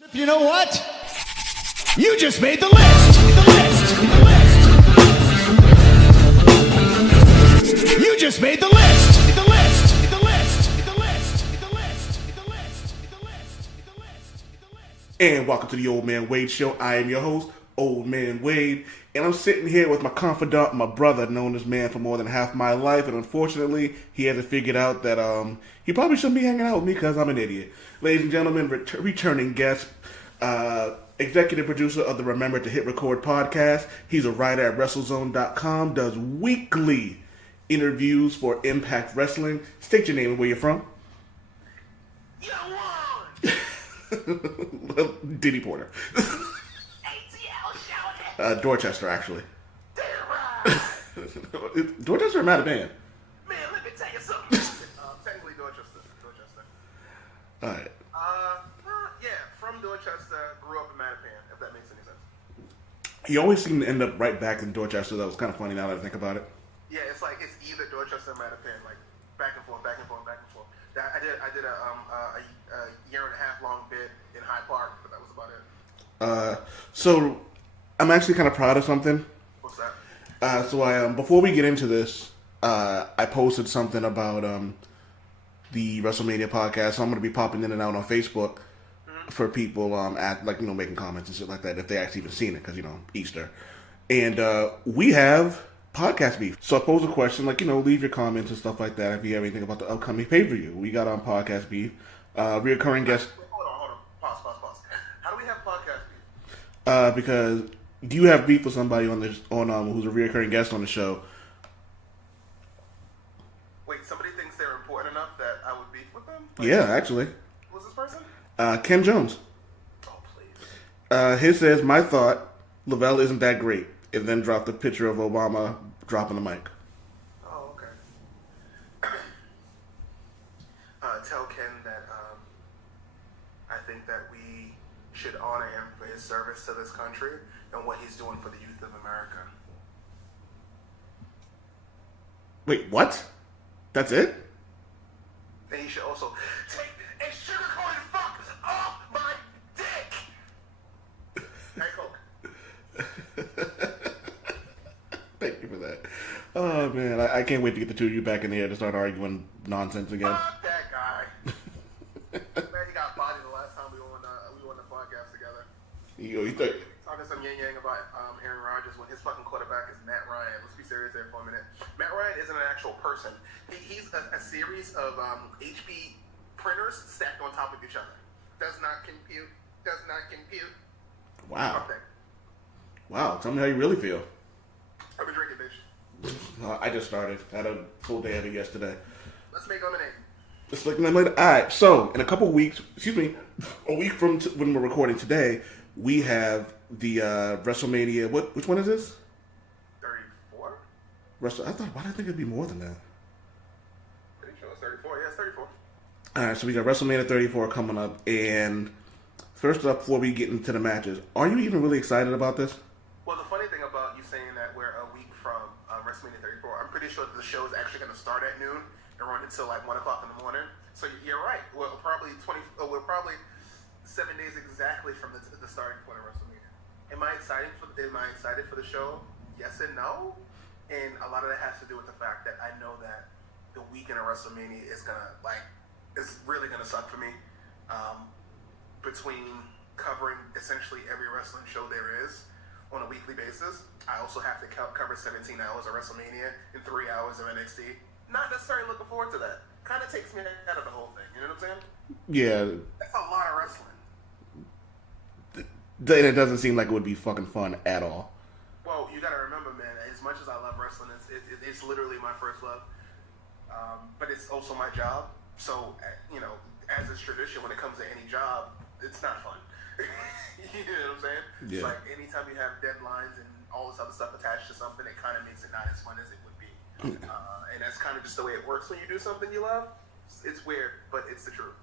You know what? You just made the list! You just made the list! And welcome to the Old Man Wade Show. I am your host, Old Man Wade, and I'm sitting here with my confidant, my brother, known this man for more than half my life, and unfortunately, he hasn't figured out that he probably shouldn't be hanging out with me because I'm an idiot. Ladies and gentlemen, returning guest, executive producer of the Remember to Hit Record podcast. He's a writer at WrestleZone.com, does weekly interviews for Impact Wrestling. State your name and where you're from. Diddy Porter. Dorchester, actually. Dorchester or Mattapan? Man, let me tell you something. Technically Dorchester. Alright. Yeah, from Dorchester, grew up in Mattapan, if that makes any sense. He always seemed to end up right back in Dorchester. That was kind of funny now that I think about it. Yeah, it's like it's either Dorchester or Mattapan, like back and forth. I did a year and a half long bid in Hyde Park, but that was about it. So I'm actually kind of proud of something. What's that? So I before we get into this, I posted something about the WrestleMania podcast. So I'm going to be popping in and out on Facebook for people making comments and shit like that if they actually even seen it because Easter, and we have podcast beef. So I posed a question leave your comments and stuff like that if you have anything about the upcoming pay-per-view. We got on podcast beef. Reoccurring guest. Hold on. Pause. How do we have podcast beef? Because do you have beef with somebody on who's a reoccurring guest on the show? Wait, somebody thinks they're important enough that I would beef with them? Yeah, actually. Who's this person? Kim Jones. Oh, please. His says, my thought, Lovell isn't that great. And then dropped a picture of Obama dropping the mic. Oh, okay. Tell Ken that I think that we should honor him for his service to this country and what he's doing for the youth of America. Wait, what? That's it? And he should also take a sugar-coated fuck off my dick! Hey, Coke. Thank you for that. Oh, man. I can't wait to get the two of you back in here to start arguing nonsense again. Fuck that guy. Man, he got bodied the last time we were on the podcast together. You think? Talking some yang about Aaron Rodgers when his fucking quarterback is Matt Ryan. Let's be serious here for a minute. Matt Ryan isn't an actual person. He's a series of HP printers stacked on top of each other. Does not compute. Wow. Okay. Wow. Tell me how you really feel. I've been drinking, bitch. I just started. I had a full day of it yesterday. Let's make lemonade. It's like all right. So in a couple weeks, a week from when we're recording today, we have the WrestleMania. Which one is this? 34? Why did I think it'd be more than that? Pretty sure it's 34. Yeah, it's 34. All right, so we got WrestleMania 34 coming up, and first up, before we get into the matches, are you even really excited about this? Well, the funny thing about you saying that we're a week from WrestleMania 34, I'm pretty sure that the show is actually going to start at noon and run until like 1 o'clock in the morning. So you're right. We're probably 7 days exactly from the starting point of WrestleMania. Am I excited for the show? Yes and no. And a lot of that has to do with the fact that I know that the weekend of WrestleMania is really gonna suck for me. Between covering essentially every wrestling show there is on a weekly basis, I also have to cover 17 hours of WrestleMania and 3 hours of NXT. Not necessarily looking forward to that. Kind of takes me out of the whole thing. You know what I'm saying? Yeah. That's a lot of wrestling. It doesn't seem like it would be fucking fun at all. Well, you gotta remember, man, as much as I love wrestling, it's literally my first love. But it's also my job. So, as is tradition, when it comes to any job, it's not fun. You know what I'm saying? Yeah. It's like anytime you have deadlines and all this other stuff attached to something, it kind of makes it not as fun as it would be. And that's kind of just the way it works when you do something you love. It's weird, but it's the truth.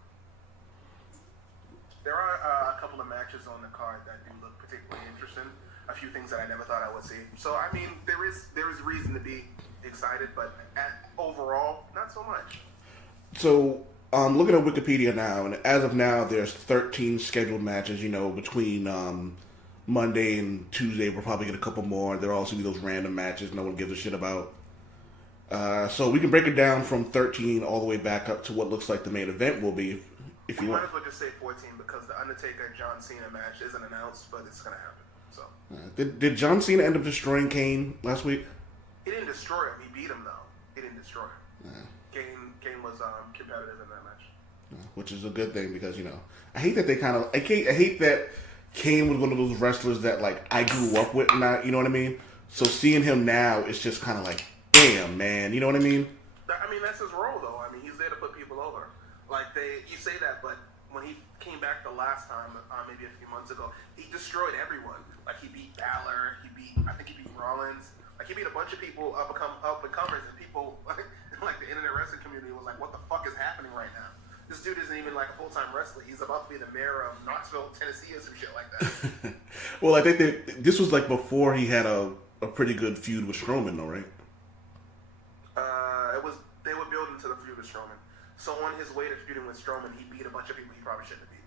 There are a couple of matches on the card that do look particularly interesting. A few things that I never thought I would see. So, I mean, there is reason to be excited, but overall, not so much. So, Looking at Wikipedia now, and as of now, there's 13 scheduled matches. Between Monday and Tuesday, we'll probably get a couple more. There'll also be those random matches no one gives a shit about. So we can break it down from 13 all the way back up to what looks like the main event will be, if you want. Might as well just say 14 because the Undertaker and John Cena match isn't announced, but it's gonna happen. So did John Cena end up destroying Kane last week? He didn't destroy him. He beat him though. He didn't destroy him. Kane was competitive in that match, which is a good thing because I hate that I hate that Kane was one of those wrestlers that like I grew up with, not you know what I mean. So seeing him now, it's just kind of like, damn man, you know what I mean. I mean that's his role though. I mean he's there to put people over. Like you say that, but when he came back the last time, maybe a few months ago, he destroyed everyone. Like he beat Balor, I think he beat Rollins. Like he beat a bunch of people up and comers, and people like the internet wrestling community was like, "What the fuck is happening right now? This dude isn't even like a full-time wrestler. He's about to be the mayor of Knoxville, Tennessee, or some shit like that." Well, I think this was like before he had a pretty good feud with Strowman, though, right? They were building to the feud with Strowman. So on his way to feuding with Strowman, he beat a bunch of people he probably shouldn't have beat.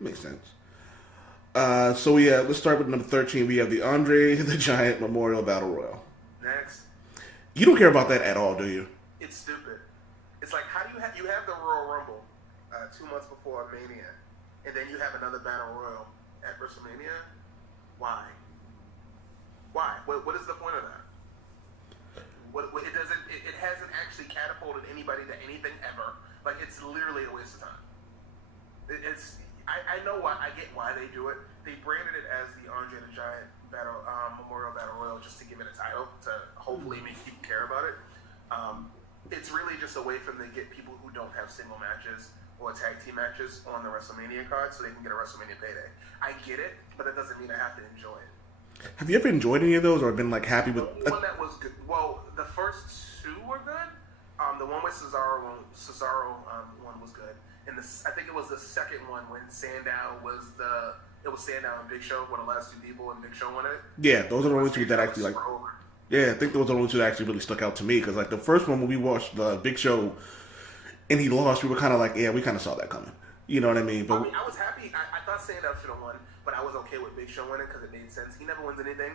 Makes sense. So yeah, let's start with number 13. We have the Andre the Giant Memorial Battle Royal. Next. You don't care about that at all, do you? It's stupid. It's like, how do you have the Royal Rumble 2 months before Mania, and then you have another Battle Royal at WrestleMania? Why? What is the point of that? It hasn't actually catapulted anybody to anything ever. Like, it's literally a waste of time. I know why. I get why they do it. They branded it as the Andre the Giant Memorial Battle Royal just to give it a title to hopefully make people care about it. It's really just a way for them to get people who don't have single matches or tag team matches on the WrestleMania card so they can get a WrestleMania payday. I get it, but that doesn't mean I have to enjoy it. Have you ever enjoyed any of those or been like happy with? The one that was good. Well, the first two were good. The one with Cesaro one was good, and I think it was the second one when Sandow was Sandow and Big Show were the last two people, and Big Show won it. Yeah, those are the only two that actually like. Yeah, I think those are the only two that actually really stuck out to me because like the first one when we watched the Big Show, and he lost, we were kind of like, yeah, we kind of saw that coming. You know what I mean? But I was happy. I thought Sandow should have won, but I was okay with Big Show winning because it made sense. He never wins anything,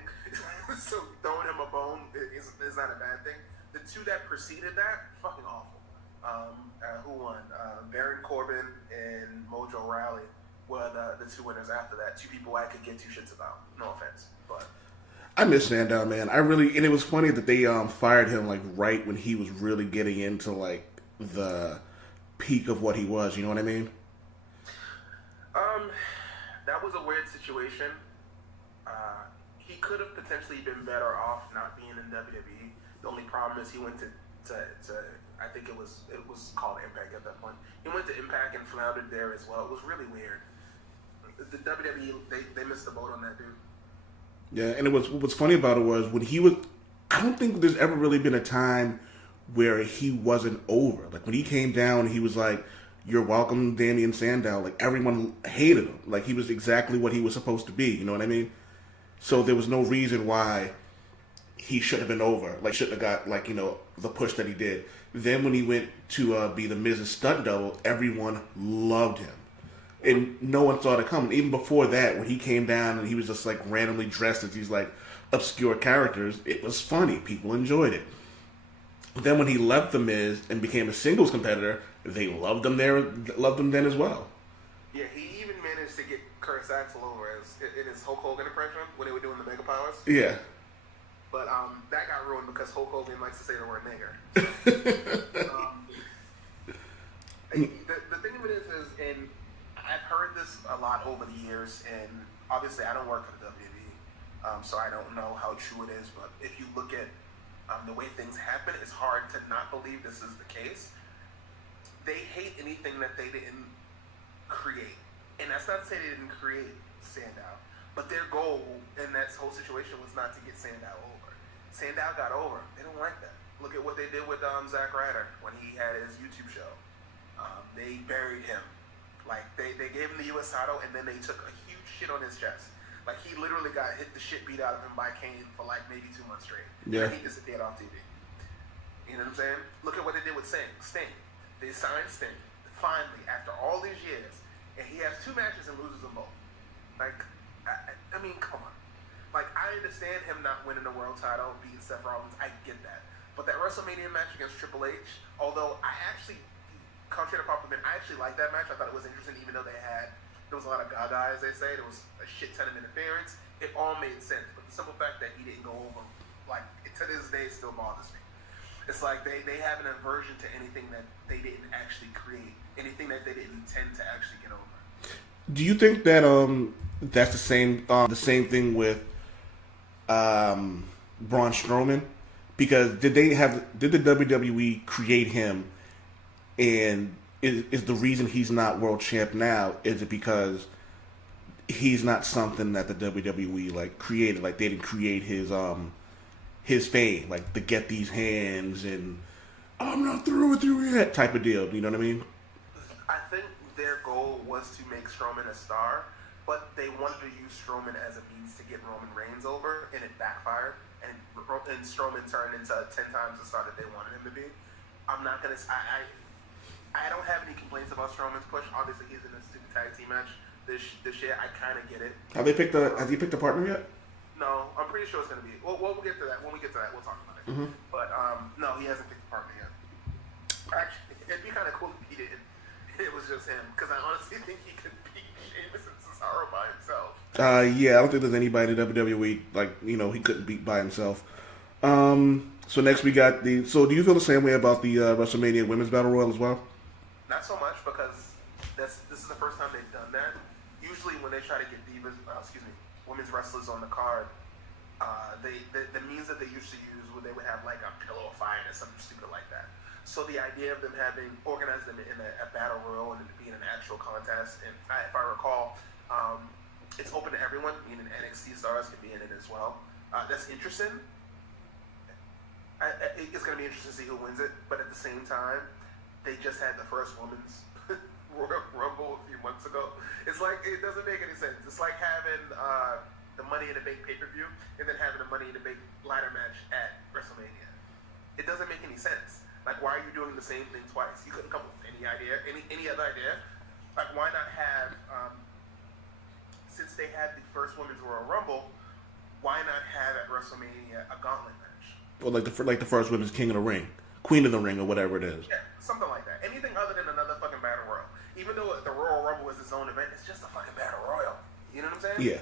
so throwing him a bone is not a bad thing. The two that preceded that, fucking awful. Who won? Baron Corbin and Mojo Rawley were the two winners after that. Two people I could give two shits about. No offense, but I miss Sandow, man. And it was funny that they fired him like right when he was really getting into like the peak of what he was. You know what I mean? That was a weird situation. He could have potentially been better off not being in WWE. The only problem is he went to I think it was called Impact at that point. He went to Impact and floundered there as well. It was really weird. The WWE they missed the boat on that dude. Yeah, and what's funny about it was when he was. I don't think there's ever really been a time where he wasn't over. Like when he came down, he was like, "You're welcome, Damian Sandow." Like everyone hated him. Like he was exactly what he was supposed to be. You know what I mean? So there was no reason why he should have been over. Like shouldn't have got like the push that he did. Then when he went to be the Miz's stunt double, everyone loved him. And no one saw it coming. Even before that, when he came down and he was just like randomly dressed as these like obscure characters, it was funny. People enjoyed it. But then when he left the Miz and became a singles competitor, they loved him then as well. Yeah, he even managed to get Kurt Axel over in his Hulk Hogan impression when they were doing the Mega Powers. Yeah. But that got ruined because Hulk Hogan likes to say the word nigger. The thing of it is, and I've heard this a lot over the years, and obviously I don't work for the WWE, so I don't know how true it is, but if you look at the way things happen, it's hard to not believe this is the case. They hate anything that they didn't create. And that's not to say they didn't create Sandow, but their goal in that whole situation was not to get Sandow over. Sandow got over. They don't like that. Look at what they did with Zack Ryder when he had his YouTube show. They buried him. Like, they gave him the U.S. title, and then they took a huge shit on his chest. Like, he literally got hit the shit beat out of him by Kane for, like, maybe 2 months straight. Yeah. And he disappeared off TV. You know what I'm saying? Look at what they did with Sting. They signed Sting. finally, after all these years, and he has 2 matches and loses them both. Like, I mean, come on. Like, I understand him not winning the world title, beating Seth Rollins. I get that. But that WrestleMania match against Triple H, although I actually, contrary to popular opinion, I actually liked that match. I thought it was interesting, even though there was a lot of gaga, as they say. There was a shit ton of interference. It all made sense. But the simple fact that he didn't go over, like, to this day, still bothers me. It's like they have an aversion to anything that they didn't actually create, anything that they didn't intend to actually get over. Do you think that that's the same thing with Braun Strowman? Because did the WWE create him, and is the reason he's not world champ now, is it because he's not something that the WWE like created? Like they didn't create his fame, like to get these hands and I'm not through with you yet type of deal. You know what I mean? I think their goal was to make Strowman a star, but they wanted to use Strowman as a means to get Roman Reigns over, and it backfired. And Strowman turned into 10 times the star that they wanted him to be. I'm not gonna. I don't have any complaints about Strowman's push. Obviously, he's in a stupid tag team match this year. I kind of get it. Has he picked a partner yet? No, I'm pretty sure it's gonna be. Well, we'll get to that. When we get to that, we'll talk about it. Mm-hmm. But no, he hasn't picked a partner yet. Actually, it'd be kind of cool if he did. It was just him, because I honestly think he could beat Sheamus and Cesaro by himself. Yeah, I don't think there's anybody in WWE he couldn't beat by himself. So next we got So do you feel the same way about the WrestleMania Women's Battle Royal as well? Not so much, because this is the first time they've done that. Usually when they try to get women's wrestlers on the card, the means that they used to use they would have like a pillow of fire or something stupid like that. So the idea of them organized them in a battle royal and it being an actual contest, and if I recall, it's open to everyone, meaning NXT stars can be in it as well. That's interesting. It's going to be interesting to see who wins it, but at the same time, they just had the first women's Royal Rumble a few months ago. It's like, it doesn't make any sense. It's like having the Money in the Bank pay-per-view and then having the Money in the Bank ladder match at WrestleMania. It doesn't make any sense. Like, why are you doing the same thing twice? You couldn't come up with any other idea. Like, why not have, since they had the first Women's Royal Rumble, why not have at WrestleMania a gauntlet match? Or like the first Women's King of the Ring, Queen of the Ring, or whatever it is. Yeah, something like that. Anything other than another fucking Battle Royal. Even though the Royal Rumble is its own event, it's just a fucking Battle Royal. You know what I'm saying? Yeah.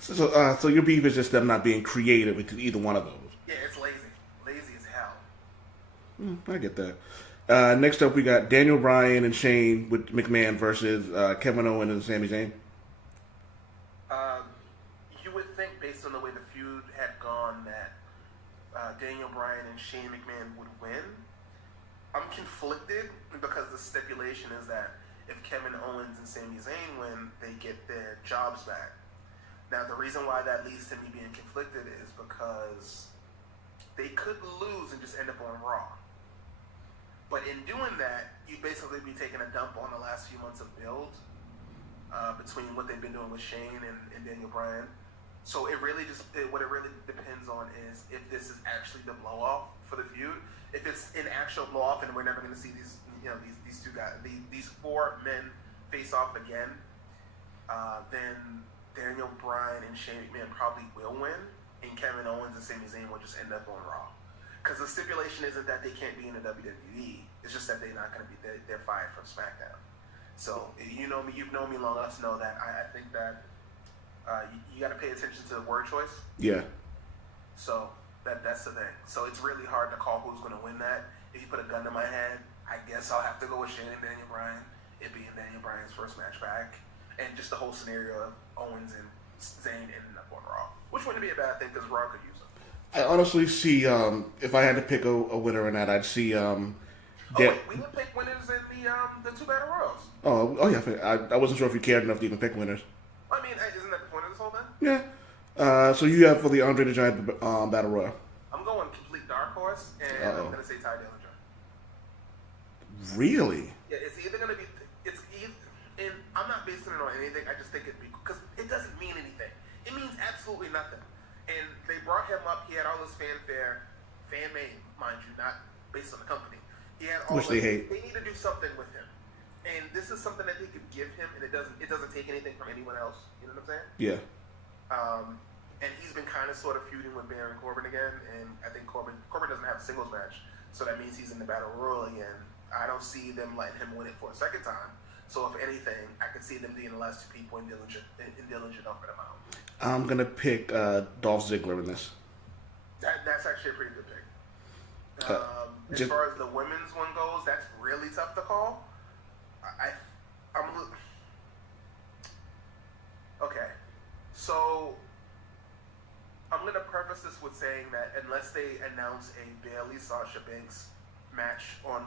So your beef is just them not being creative with either one of those. Yeah, it's lazy. Lazy as hell. I get that. Next up, we got Daniel Bryan and Shane with McMahon versus Kevin Owens and Sami Zayn. You would think, based on the way the feud had gone, that Daniel Bryan and Shane McMahon would win. I'm conflicted because the stipulation is that if Kevin Owens and Sami Zayn win, they get their jobs back. Now, the reason why that leads to me being conflicted is because they could lose and just end up on Raw. But in doing that, you'd basically be taking a dump on the last few months of build between what they've been doing with Shane and Daniel Bryan. So what it really depends on is if this is actually the blow off for the feud. If it's an actual blow off and we're never going to see these two guys, these 4 men face off again, then Daniel Bryan and Shane McMahon probably will win, and Kevin Owens and Sami Zayn will just end up on Raw. Because the stipulation isn't that they can't be in the WWE. It's just that they're not going to be. They're fired from SmackDown. So you know me. You've known me long enough to know that I think that you got to pay attention to the word choice. Yeah. So that's the thing. So it's really hard to call who's going to win that. If you put a gun to my head, I guess I'll have to go with Shane and Daniel Bryan. It being Daniel Bryan's first match back, and just the whole scenario of Owens and Zayn ending up on Raw, which wouldn't be a bad thing because Raw could use them. I honestly see, if I had to pick a winner in that, I'd see. We would pick winners in the 2 Battle Royals. Oh yeah. I wasn't sure if you cared enough to even pick winners. I mean, isn't that the point of this whole thing? Yeah. So you have for the Andre the Giant Battle Royal. I'm going complete dark horse, and I'm going to say Ty Dillinger. Really? Yeah, it's either going to be. And I'm not basing it on anything. I just think because it doesn't mean anything. It means absolutely nothing. And they brought him up. He had all this fanfare, fan-made, mind you, not based on the company. He had all. Which they hate. They need to do something with him. And this is something that they could give him, and it doesn't take anything from anyone else. You know what I'm saying? Yeah. And he's been kind of sort of feuding with Baron Corbin again, and I think Corbin doesn't have a singles match, so that means he's in the Battle Royal again. I don't see them letting him win it for a second time. So if anything, I could see them being the last two people in Dillinger dumping him out. I'm gonna pick Dolph Ziggler in this. That's actually a pretty good pick. As far as the women's one goes, that's really tough to call. Okay, so I'm gonna preface this with saying that unless they announce a Bayley Sasha Banks match on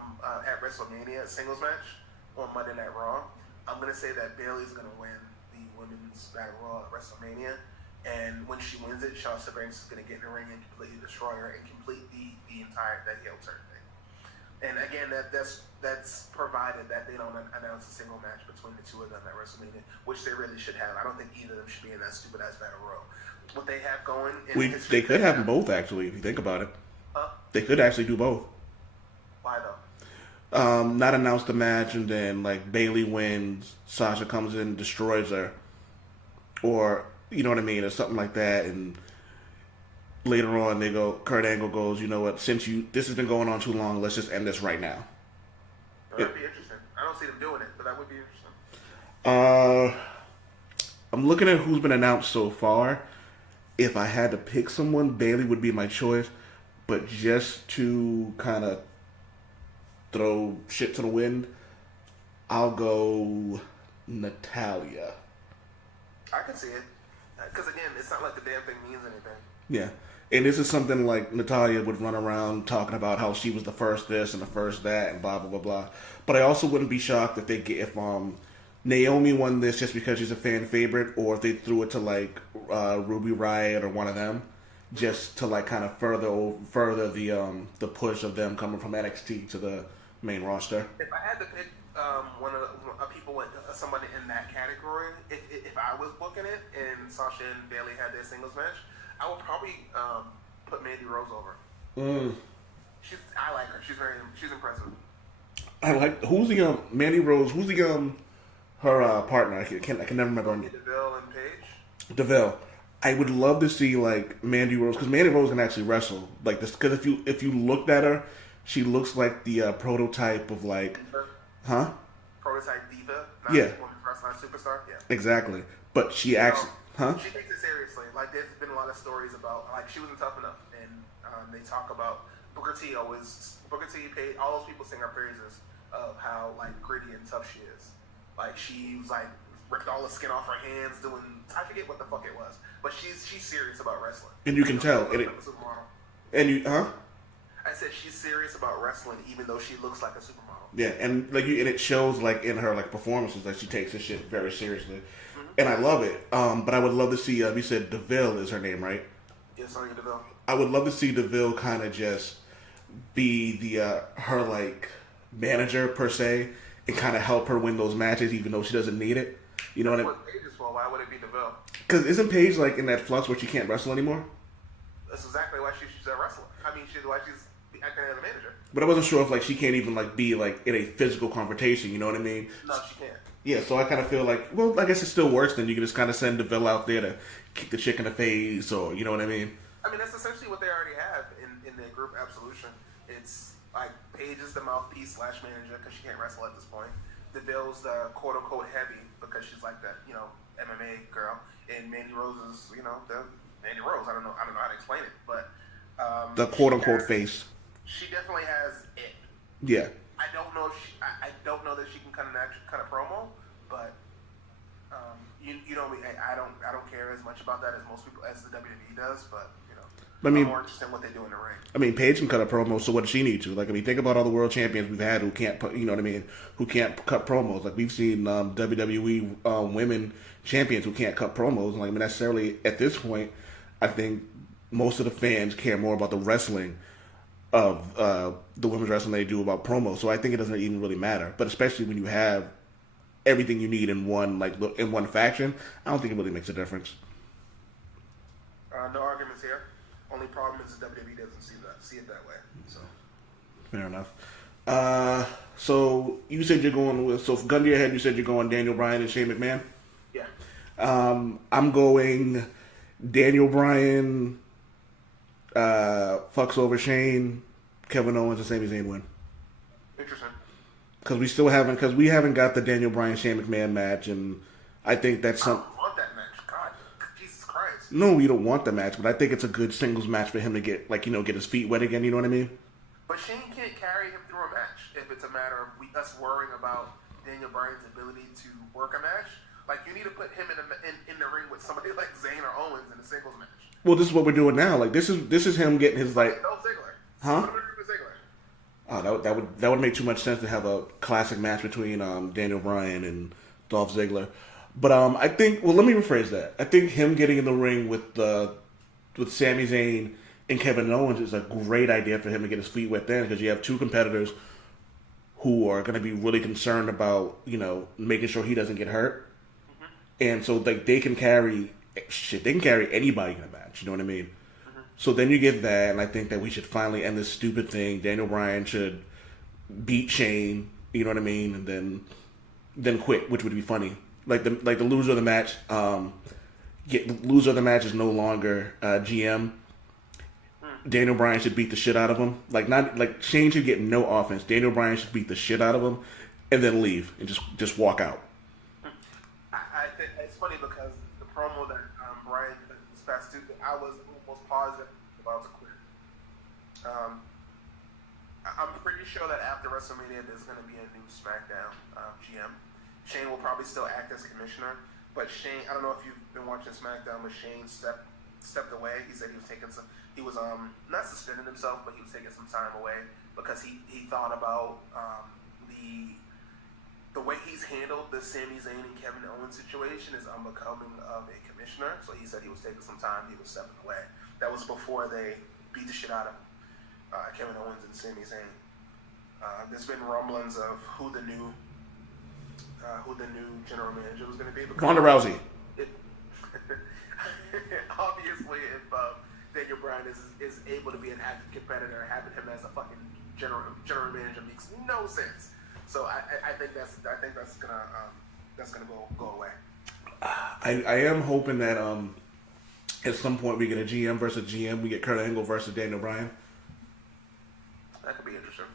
at WrestleMania, a singles match on Monday Night Raw, I'm gonna say that Bayley's gonna win the women's Battle Royal at WrestleMania, and when she wins it, Sasha Banks is gonna get in the ring and completely destroy her and complete the entire heel turn thing. And again, that's provided that they don't announce a single match between the two of them at WrestleMania, which they really should have. I don't think either of them should be in that stupid ass Battle Royal. What they have going, they could have them both actually, if you think about it. They could actually do both. Why though? Not announce the match and then like Bayley wins, Sasha comes in and destroys her, or you know what I mean, or something like that, and later on they go. Kurt Angle goes, you know what? Since this has been going on too long, let's just end this right now. That'd be interesting. I don't see them doing it, but that would be interesting. I'm looking at who's been announced so far. If I had to pick someone, Bayley would be my choice. But just to kind of throw shit to the wind, I'll go Natalya. I can see it. Because again, it's not like the damn thing means anything. Yeah. And this is something like Natalya would run around talking about how she was the first this and the first that and blah, blah, blah, blah. But I also wouldn't be shocked if Naomi won this just because she's a fan favorite, or if they threw it to like Ruby Riott or one of them, just to like kind of further the push of them coming from NXT to the main roster. If I had to pick somebody in that category, if I was booking it and Sasha and Bayley had their singles match, I would probably put Mandy Rose over. I like her. She's impressive. I like Mandy Rose. Who's her partner? I can never remember her name. DeVille and Paige. DeVille. I would love to see like Mandy Rose, because Mandy Rose can actually wrestle like this. Because if you looked at her, she looks like the prototype of like, diva? Prototype diva. Not yeah. Wrestling superstar. Yeah. Exactly. But she actually, She takes it seriously. Like there's been a lot of stories about like she wasn't tough enough, and they talk about Booker T, Paige, all those people sing her praises of how like gritty and tough she is. Like she was like ripped all the skin off her hands doing, I forget what the fuck it was, but she's serious about wrestling. And you can tell. I said she's serious about wrestling, even though she looks like a supermodel. Yeah, and and it shows like in her like performances that she takes this shit very seriously, and I love it. But I would love to see. You said DeVille is her name, right? Yeah, Sonya Deville. I would love to see DeVille kind of just be her like manager per se, and kind of help her win those matches, even though she doesn't need it. You know what I mean? Paige is for? Why would it be DeVille? Because isn't Paige like in that flux where she can't wrestle anymore? That's exactly why she's a wrestler. I mean, why she's acting as a manager. But I wasn't sure if like she can't even like be like in a physical confrontation. You know what I mean? No, she can't. Yeah, so I kind of feel like, well, I guess it still works. Then you can just kind of send DeVille out there to kick the chick in the face, or you know what I mean? I mean, that's essentially what they already have in their group Absolution. It's like Paige is the mouthpiece / manager because she can't wrestle at this point. DeVille's the quote unquote heavy because she's like that, MMA girl, and Mandy Rose is, the Mandy Rose. I don't know how to explain it, but the quote unquote face. She definitely has it. Yeah. I don't know. I don't know that she can cut a promo, but you know me. I don't care as much about that as most people as the WWE does. But I'm more interested in what they do in the ring. I mean, Paige can cut a promo, so what does she need to? Like, I mean, think about all the world champions we've had who can't, who can't cut promos. Like we've seen WWE women champions who can't cut promos. Like, I mean, necessarily at this point, I think most of the fans care more about the wrestling of the women's wrestling they do about promos. So I think it doesn't even really matter. But especially when you have everything you need in one faction, I don't think it really makes a difference. No arguments here. Only problem is the WWE doesn't see it that way. So fair enough. So you said you're going with, so gun to your head, you said you're going Daniel Bryan and Shane McMahon. Yeah. I'm going Daniel Bryan, fucks over Shane, Kevin Owens, and Sami Zayn win. Interesting. Because we haven't got the Daniel Bryan Shane McMahon match, and I think that's I don't want that match. God, Jesus Christ. No, you don't want the match, but I think it's a good singles match for him to get, get his feet wet again. You know what I mean? But Shane can't carry him through a match if it's a matter of us worrying about Daniel Bryan's ability to work a match. Like, you need to put him in the ring with somebody like Zayn or Owens in a singles match. Well, this is what we're doing now. Like, this is him getting his No Ziggler. Huh? What do we do with Ziggler? Oh, that would make too much sense to have a classic match between Daniel Bryan and Dolph Ziggler. But I think, well, let me rephrase that. I think him getting in the ring with Sami Zayn and Kevin Owens is a great idea for him to get his feet wet then, because you have two competitors who are going to be really concerned about, making sure he doesn't get hurt. Mm-hmm. And so like they can carry anybody in a match, you know what I mean? Mm-hmm. So then you get that, and I think that we should finally end this stupid thing. Daniel Bryan should beat Shane, you know what I mean, and then quit, which would be funny. Like the loser of the match, loser of the match is no longer GM. Daniel Bryan should beat the shit out of him. Shane should get no offense. Daniel Bryan should beat the shit out of him, and then leave and just walk out. I think it's funny because the promo that Bryan did this past Tuesday, I was almost positive about to quit. I'm pretty sure that after WrestleMania, there's going to be a new SmackDown GM. Shane will probably still act as commissioner, but Shane, I don't know if you've been watching SmackDown, but Shane stepped away. He said he was taking he was not suspending himself, but he was taking some time away because he thought about the way he's handled the Sami Zayn and Kevin Owens situation is unbecoming of a commissioner. So he said he was taking some time. He was stepping away. That was before they beat the shit out of Kevin Owens and Sami Zayn. There's been rumblings of who the new general manager was going to be. Ronda Rousey. Obviously, if Daniel Bryan is able to be an active competitor, having him as a fucking general manager makes no sense. So I think that's gonna go away. I am hoping that at some point we get a GM versus GM. We get Kurt Angle versus Daniel Bryan. That could be interesting.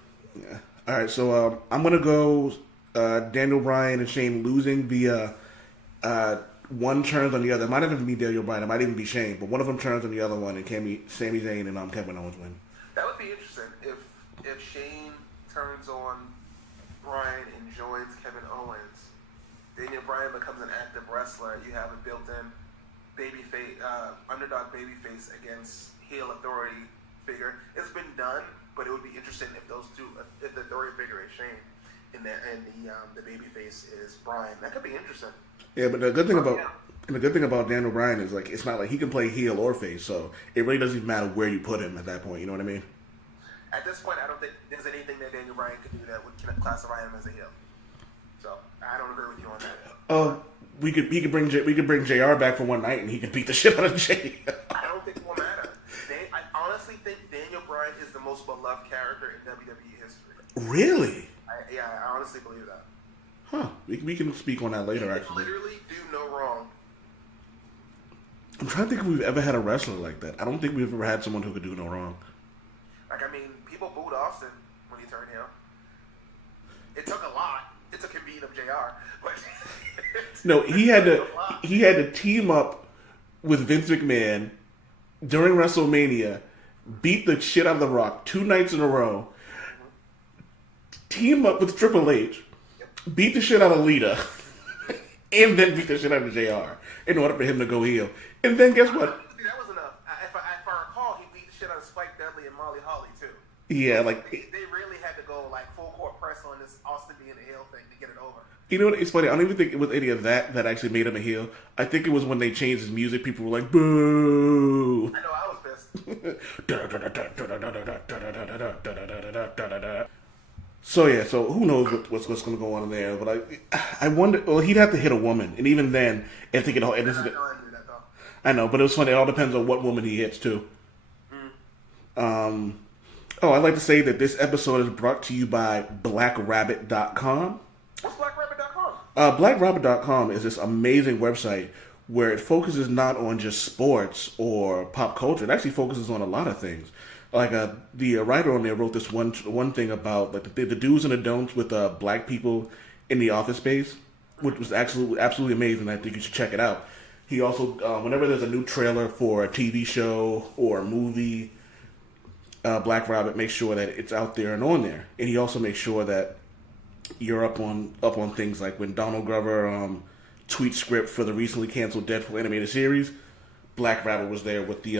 Yeah. All right. So I'm gonna go Daniel Bryan and Shane losing via one turns on the other. It might not even be Daniel Bryan. It might even be Shane. But one of them turns on the other one, and Sami Zayn and Kevin Owens win. That would be interesting if Shane turns on Bryan and joins Kevin Owens. Daniel Bryan becomes an active wrestler. You have a built-in underdog babyface against heel authority figure. It's been done, but it would be interesting if those two, if the authority figure is Shane and the babyface is Bryan. That could be interesting. Yeah, but the good thing about Daniel Bryan is it's not like he can play heel or face, so it really doesn't even matter where you put him at that point. You know what I mean? At this point, I don't think there's anything that Daniel Bryan could do that would classify him as a heel. So I don't agree with you on that. We could bring JR back for one night and he could beat the shit out of Jay. I don't think it will matter. I honestly think Daniel Bryan is the most beloved character in WWE history. Really? I honestly believe that. Huh. We can speak on that later, actually. Literally do no wrong. I'm trying to think if we've ever had a wrestler like that. I don't think we've ever had someone who could do no wrong. People booed Austin when he turned heel. It took a lot. It took him beating up JR. But no, he had to team up with Vince McMahon during WrestleMania, beat the shit out of The Rock 2 nights in a row, team up with Triple H, beat the shit out of Lita, and then beat the shit out of JR in order for him to go heel. And then guess what? That was enough. If I recall, he beat the shit out of Spike Dudley and Molly Holly too. Yeah, they really had to go full court press on this Austin being a heel thing to get it over. You know what? It's funny. I don't even think it was any of that actually made him a heel. I think it was when they changed his music. People were like, "Boo!" I know. I was pissed. So yeah. So who knows what's going to go on in there? But I wonder. Well, he'd have to hit a woman, and even then, if they could. I know, but it was funny. It all depends on what woman he hits too. Oh, I'd like to say that this episode is brought to you by BlackRabbit.com. What's BlackRabbit.com? BlackRabbit.com is this amazing website where it focuses not on just sports or pop culture. It actually focuses on a lot of things. Like the writer on there wrote this one thing about like the do's and the don'ts with black people in the office space, which was absolutely amazing. I think you should check it out. He also, whenever there's a new trailer for a TV show or a movie, Black Rabbit makes sure that it's out there and on there. And he also makes sure that you're up on things like when Donald Glover tweet script for the recently canceled Deadpool animated series. Black Rabbit was there with the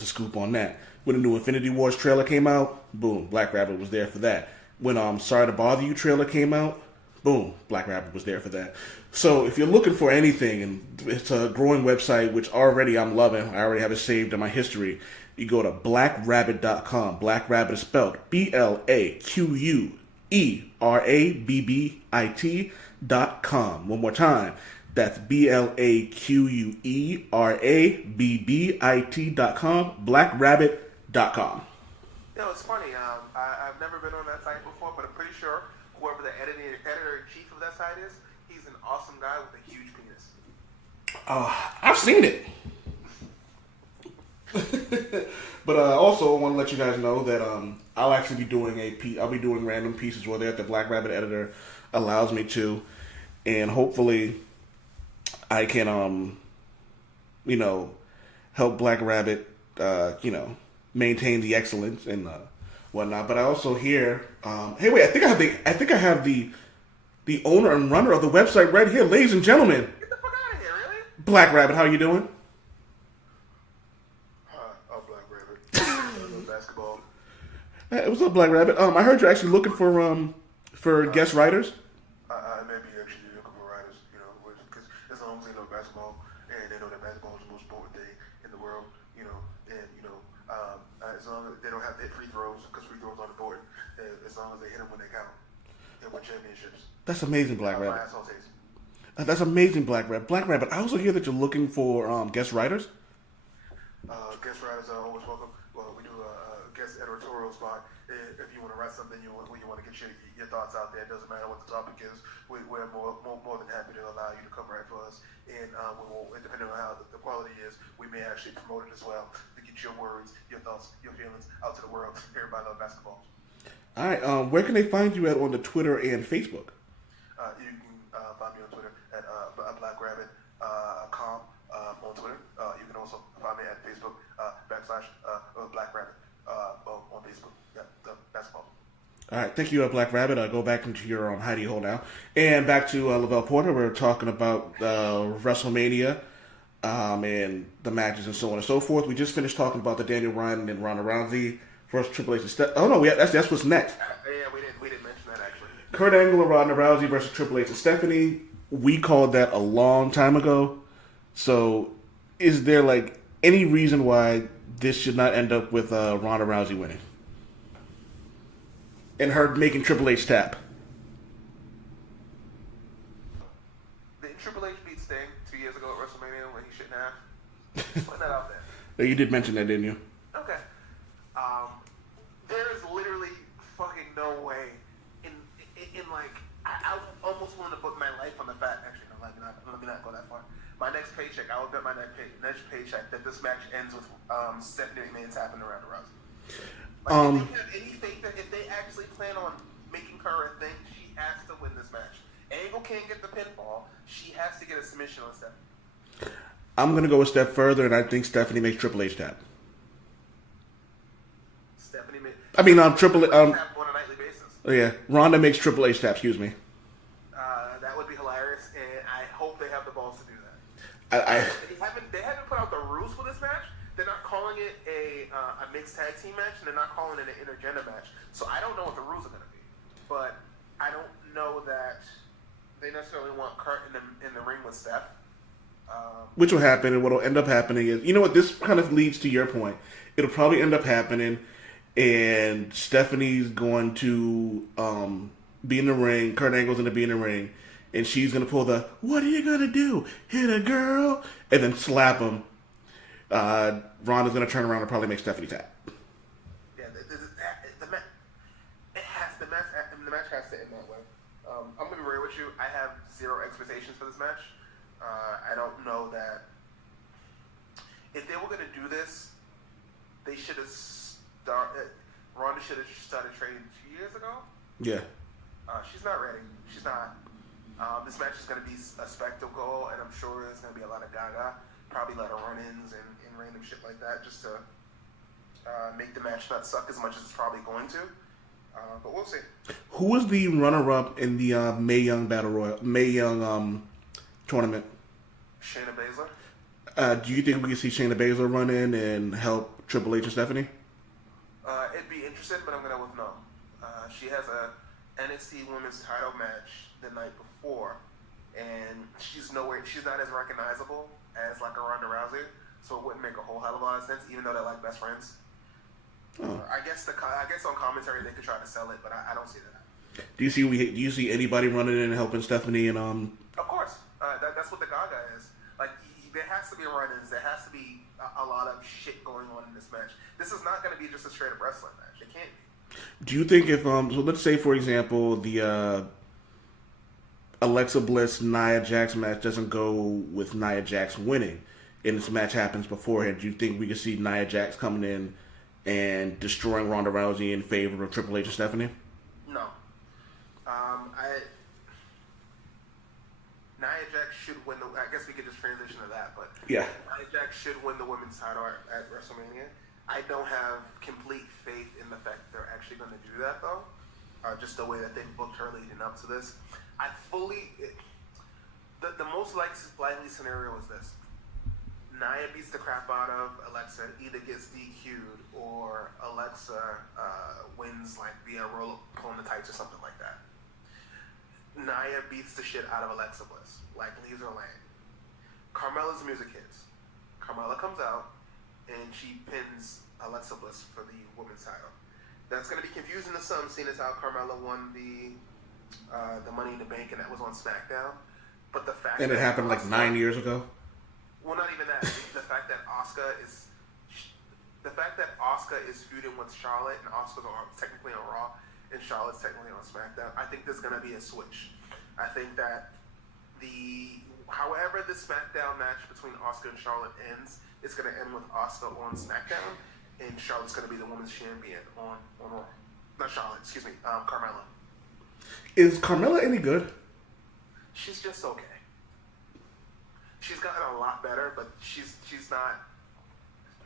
scoop on that. When the new Infinity Wars trailer came out, boom, Black Rabbit was there for that. When Sorry to Bother You trailer came out, boom, Black Rabbit was there for that. So if you're looking for anything, and it's a growing website, which already I'm loving, I already have it saved in my history, you go to blackrabbit.com. Black Rabbit is spelled BlackRabbit.com. One more time. That's BlackRabbit.com. BlackRabbit.com. You know, it's funny. I've never been on that site before, but I'm pretty sure whoever the editor-in-chief of that site is, he's an awesome guy with a huge penis. I've seen it. But also, I want to let you guys know that I'll actually be doing I'll be doing random pieces where the Black Rabbit editor allows me to, and hopefully I can help Black Rabbit maintain the excellence and whatnot. But I also hear hey, wait, I think I have the owner and runner of the website right here, ladies and gentlemen. Get the fuck out of here, really? Black Rabbit, how you doing? I'm Black Rabbit. I love basketball. Hey, what's up, Black Rabbit? I heard you're actually looking for guest writers. I may be actually looking for writers, because as long as they know basketball and they know that basketball is the most important thing in the world, as long as they don't have to hit free throws, because free throws aren't important, as long as they hit them when they count, they win championships. That's amazing, Black Rabbit. My asshole taste. That's amazing, Black Rabbit. Black Rabbit, I also hear that you're looking for guest writers. Guest writers are always welcome. Well, we do a guest editorial spot. If you want to write something, you want to get your thoughts out there. It doesn't matter what the topic is. We're more than happy to allow you to come write for us. And depending on how the quality is, we may actually promote it as well to get your words, your thoughts, your feelings out to the world. Everybody loves basketball. All right. Where can they find you at on the Twitter and Facebook? You can find me on Twitter at blackrabbit.com on Twitter. You can also find me at Facebook /Black Rabbit on Facebook. Yeah, basketball. All right, thank you, Black Rabbit. I'll go back into your hidey hole now. And back to Lovell Porter. We're talking about WrestleMania and the matches and so on and so forth. We just finished talking about the Daniel Bryan and Ronda Rousey versus Triple H and Stephanie. Oh, no, that's what's next. Yeah, we didn't mention that, actually. Kurt Angle and Ronda Rousey versus Triple H and Stephanie. We called that a long time ago. So is there, any reason why this should not end up with Ronda Rousey winning? And her making Triple H tap. Did Triple H beat Sting 2 years ago at WrestleMania when he shouldn't have? Just putting that out there. You did mention that, didn't you? Okay. There is literally fucking no way I almost want to put my life on the fact. Actually, no, let me not go that far. My next paycheck, I will bet my next paycheck that this match ends with Stephanie McMahon tapping around Rousey. If they have any faith that if they actually plan on making her a thing, she has to win this match. Angle can't get the pinfall. She has to get a submission on Stephanie. I'm going to go a step further, and I think Stephanie makes Triple H tap. Triple H tap on a nightly basis. Oh, yeah. Ronda makes Triple H tap, excuse me. That would be hilarious, and I hope they have the balls to do that. They haven't put out the rules for this match. They're not calling it a mixed tag team match, and they're not calling it an intergender match. So I don't know what the rules are going to be. But I don't know that they necessarily want Kurt in the ring with Steph. Which will happen, and what will end up happening is, you know what, this kind of leads to your point. It'll probably end up happening, and Stephanie's going to be in the ring, Kurt Angle's going to be in the ring, and she's going to pull the, what are you going to do? Hit a girl? And then slap him. Ronda's going to turn around and probably make Stephanie tap. Yeah, zero expectations for this match. I don't know that if they were going to do this, they should have started. Ronda should have started training 2 years ago. Yeah. She's not ready. She's not. This match is going to be a spectacle, and I'm sure there's going to be a lot of gaga. Probably a lot of run-ins and random shit like that, just to make the match not suck as much as it's probably going to. But we'll see. Who was the runner-up in the Mae Young Battle Royal, Mae Young tournament? Shayna Baszler. Do you think we can see Shayna Baszler run in and help Triple H and Stephanie? It'd be interesting, but I'm gonna with no. She has a NXT Women's Title match the night before, and she's nowhere. She's not as recognizable as like a Ronda Rousey, so it wouldn't make a whole hell of a lot of sense, even though they're like best friends. Oh. I guess on commentary they could try to sell it, but I don't see that. Do you see anybody running in and helping Stephanie and Of course, that's what the Gaga is. Like there has to be run-ins. There has to be a lot of shit going on in this match. This is not going to be just a straight-up wrestling match. It can't be. Do you think if so let's say for example the Alexa Bliss Nia Jax match doesn't go with Nia Jax winning, and this match happens beforehand, do you think we could see Nia Jax coming in and destroying Ronda Rousey in favor of Triple H and Stephanie? No. Nia Jax should win the. I guess we could just transition to that, but yeah, Nia Jax should win the women's title at WrestleMania. I don't have complete faith in the fact that they're actually going to do that, though. Just the way that they've booked her leading up to this, the most likely scenario is this: Nia beats the crap out of Alexa, either gets DQ'd or Alexa wins like via roll up on the tights or something like that. Nia beats the shit out of Alexa Bliss, like leaves her laying. Carmella's music hits. Carmella comes out and she pins Alexa Bliss for the women's title. That's going to be confusing to some, seeing as how Carmella won the Money in the Bank, and that was on SmackDown. But the fact and it happened like 9 years ago. Well, not even that. The fact that Asuka is feuding with Charlotte, and Asuka's technically on Raw, and Charlotte's technically on SmackDown. I think there's going to be a switch. I think that however the SmackDown match between Asuka and Charlotte ends, it's going to end with Asuka on SmackDown, and Charlotte's going to be the women's champion on Raw. Not Charlotte, excuse me, Carmella. Is Carmella any good? She's just okay. She's gotten a lot better, but she's not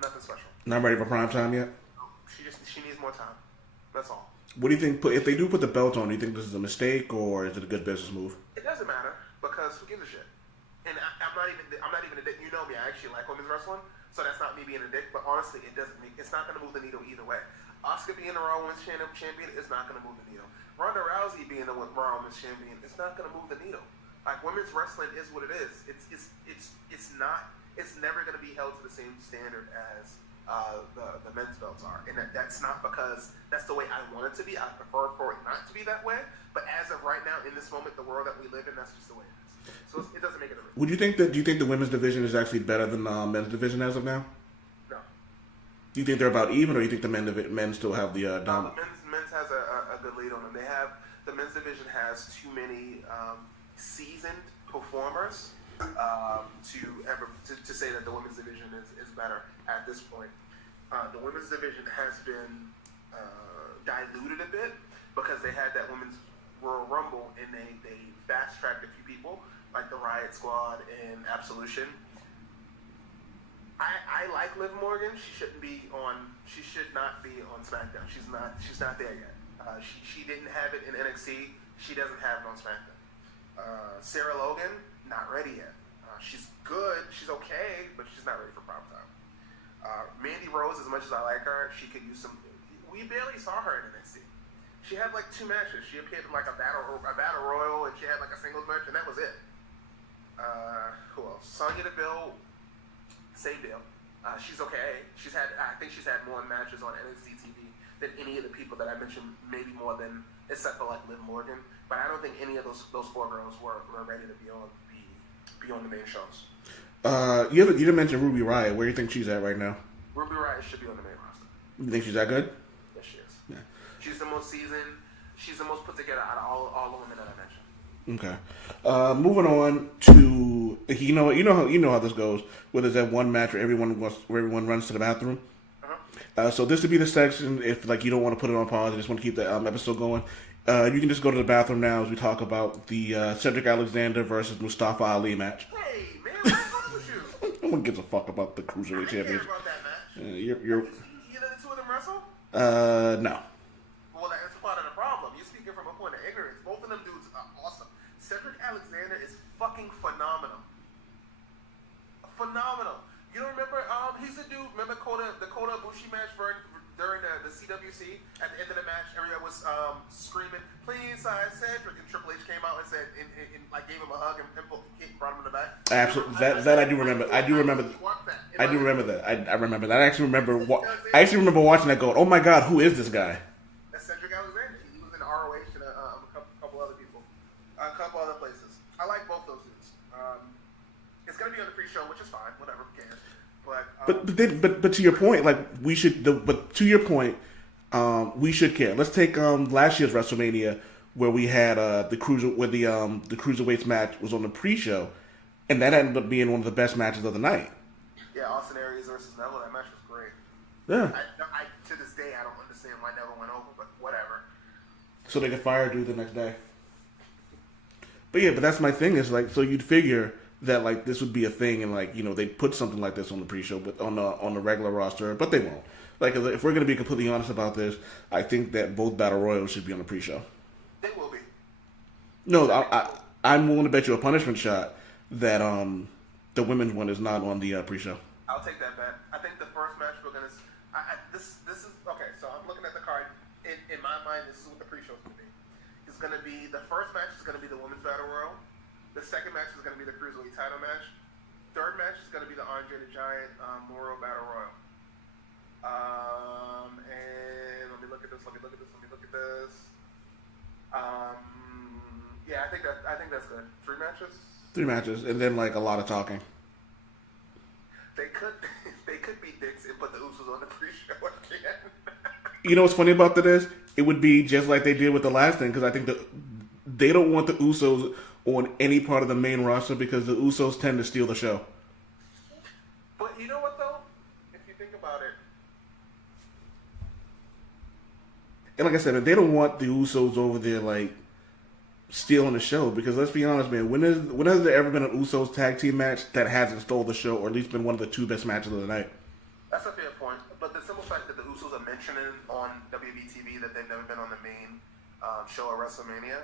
nothing special. Not ready for prime time yet? She needs more time. That's all. What do you think? If they do put the belt on, do you think this is a mistake or is it a good business move? It doesn't matter because who gives a shit? And I'm not even a dick. You know me. I actually like women's wrestling, so that's not me being a dick. But honestly, it's not going to move the needle either way. Asuka being the Raw Women's Champion is not going to move the needle. Ronda Rousey being the Raw Women's Champion is not going to move the needle. Like women's wrestling is what it is. It's never going to be held to the same standard as the men's belts are, and that's not because that's the way I want it to be. I prefer for it not to be that way. But as of right now, in this moment, the world that we live in, that's just the way it is. So it doesn't make a difference. Do you think the women's division is actually better than the men's division as of now? No. Do you think they're about even, or do you think the men still have the dominant? Men's has a good lead on them. The men's division has too many seasoned performers to say that the women's division is better at this point. The women's division has been diluted a bit because they had that women's Royal Rumble and they fast tracked a few people like the Riot Squad and Absolution. I like Liv Morgan. She should not be on SmackDown. She's not there yet. She didn't have it in NXT. She doesn't have it on SmackDown. Sarah Logan, not ready yet. She's good. She's okay, but she's not ready for prime time. Mandy Rose, as much as I like her, she could use some. We barely saw her in NXT. She had like 2 matches. She appeared in like a battle royal, and she had like a singles match, and that was it. Who else? Sonya Deville, same deal. She's okay. I think she's had more matches on NXT TV than any of the people that I mentioned, maybe more than except for like Liv Morgan. But I don't think any of those 4 girls were ready to be on the main shows. You didn't mention Ruby Riott. Where do you think she's at right now? Ruby Riott should be on the main roster. You think she's that good? Yes, she is. Yeah. She's the most seasoned. She's the most put together out of all the women that I mentioned. Okay. Moving on to you know how this goes. Where there's that one match where everyone runs to the bathroom. So this would be the section if like you don't want to put it on pause, you just want to keep the episode going. You can just go to the bathroom now as we talk about the Cedric Alexander versus Mustafa Ali match. Hey, man, what's wrong with you? No one gives a fuck about the Cruiserweight I care Championship. about that match. You're You know the two of them wrestle? no. Well, that's part of the problem. You're speaking from a point of ignorance. Both of them dudes are awesome. Cedric Alexander is fucking phenomenal. Phenomenal. You don't remember? He's the dude. Remember the Kota Ibushi match during the CWC? At the end of the match, everyone was screaming, "Please, Cedric!" And Triple H came out and said, like gave him a hug and brought him in the back. Absolutely, that I do remember. I do remember that. I remember that. I actually remember watching that. Going, "Oh my God, who is this guy?" That's Cedric Alexander. He was in ROH and a couple other people, a couple other places. I like both those dudes. It's gonna be on the pre-show, which is fine. Whatever, who cares? But to your point, like we should. But to your point, we should care. Let's take last year's WrestleMania where we had the cruiserweights match was on the pre-show, and that ended up being one of the best matches of the night. Yeah, Austin Aries versus Neville. That match was great. Yeah. I to this day I don't understand why Neville went over, but whatever. So they could fire dude the next day. But that's my thing is like so you'd figure that like this would be a thing and like they'd put something like this on the pre-show but on the regular roster, but they won't. Like if we're gonna be completely honest about this, I think that both battle royals should be on the pre-show. They will be. No, I'm willing to bet you a punishment shot that the women's one is not on the pre-show. I'll take that bet. I think the first match we're gonna. This is okay. So I'm looking at the card. In my mind, this is what the pre-show is gonna be. It's gonna be the first match is gonna be the women's battle royal. The second match is gonna be the cruiserweight title match. Third match is gonna be the Andre the Giant Memorial Battle Royal. And let me look at this. Yeah, I think that's good. 3 matches. 3 matches, and then like a lot of talking. They could be dicks and put the Usos on the pre-show again. You know what's funny about that is it would be just like they did with the last thing because I think they don't want the Usos on any part of the main roster because the Usos tend to steal the show. But you know what though? If you think about it, and like I said, they don't want the Usos over there like stealing the show because let's be honest, man, when has there ever been an Usos tag team match that hasn't stole the show or at least been one of the 2 best matches of the night? That's a fair point. But the simple fact that the Usos are mentioning on WB TV that they've never been on the main show at WrestleMania,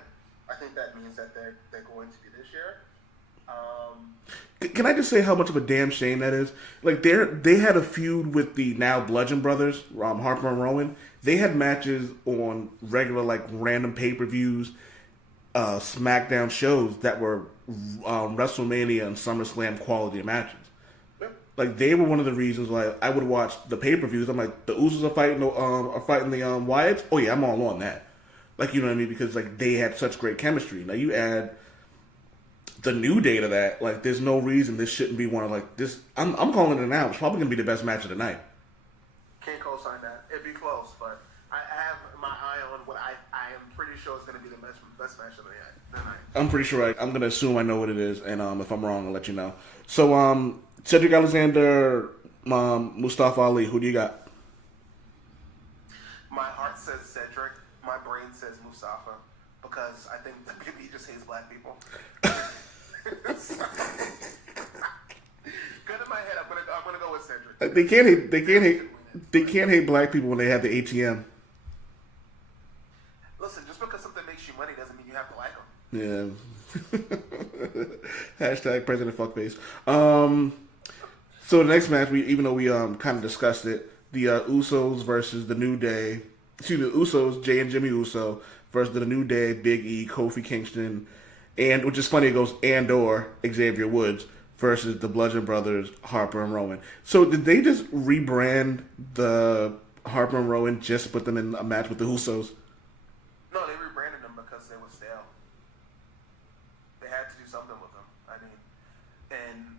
I think that means that they're going to be this year. Can I just say how much of a damn shame that is? Like they had a feud with the now Bludgeon Brothers, Harper and Rowan. They had matches on regular like random pay-per-views, SmackDown shows that were WrestleMania and SummerSlam quality matches. Yep. Like they were one of the reasons why I would watch the pay-per-views. I'm like the Usos are fighting the Wyatts. Oh yeah, I'm all on that. Like, you know what I mean? Because, like, they had such great chemistry. Now, you add the New Day to that. Like, there's no reason this shouldn't be one of, like, this. I'm calling it now. It's probably going to be the best match of the night. Can't co-sign that. It'd be close, but I have my eye on what I am pretty sure is going to be the best match of the night. I'm pretty sure I'm going to assume I know what it is. And if I'm wrong, I'll let you know. So, Cedric Alexander, Mustafa Ali, who do you got? My heart says Cedric. My brain says Mustafa because I think WWE just hates black people. Gun in my head, I'm gonna go with Cedric. They can't hate black people when they have the ATM. Listen, just because something makes you money doesn't mean you have to like them. Yeah. Hashtag President Fuckface. So the next match, even though we kind of discussed it, the Usos versus the New Day. Excuse me, the Usos, Jay and Jimmy Uso versus the New Day, Big E, Kofi Kingston, and which is funny, it goes and/or Xavier Woods versus the Bludgeon Brothers, Harper and Rowan. So did they just rebrand the Harper and Rowan just to put them in a match with the Usos? No, they rebranded them because they were stale. They had to do something with them. I mean, and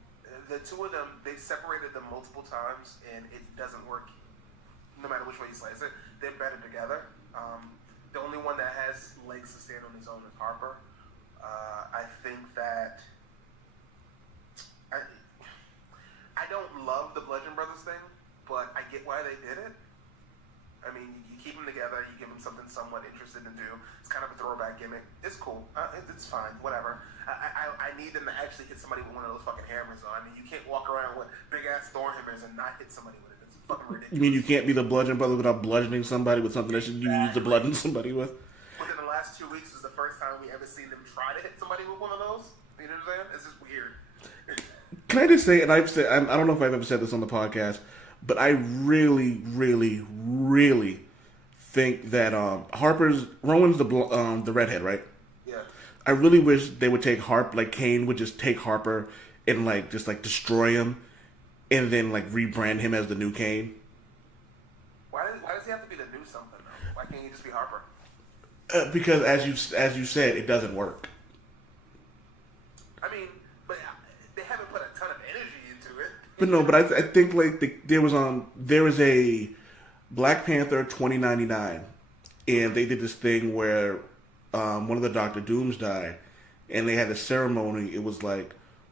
the two of them, they separated them multiple times, and it doesn't work. No matter which way you slice it, they're better together. The only one that has legs to stand on his own is Harper. I think that I don't love the Bludgeon Brothers thing, but I get why they did it. I mean, you keep them together, you give them something somewhat interested to do. It's kind of a throwback gimmick. It's cool. It's fine. Whatever. I need them to actually hit somebody with one of those fucking hammers on. I mean, you can't walk around with big-ass Thor hammers and not hit somebody with it. It's fucking ridiculous. You mean you can't be the Bludgeon Brother without bludgeoning somebody with something that you use to bludgeon somebody with? Within the last 2 weeks was the first time we ever seen them try to hit somebody with one of those. You know what I'm saying? It's just weird. Can I just say, and I've said, I don't know if I've ever said this on the podcast, but I really, really, really think that Rowan's the redhead, right? Yeah. I really wish they would take Kane would just take Harper and just destroy him, and then rebrand him as the new Kane. Why does he have to be the new something though? Why can't he just be Harper? Because as you said, it doesn't work. I mean, but they haven't put a ton of energy into it. But no, but I think there was a Black Panther 2099, and they did this thing where one of the Doctor Dooms died, and they had a ceremony. It was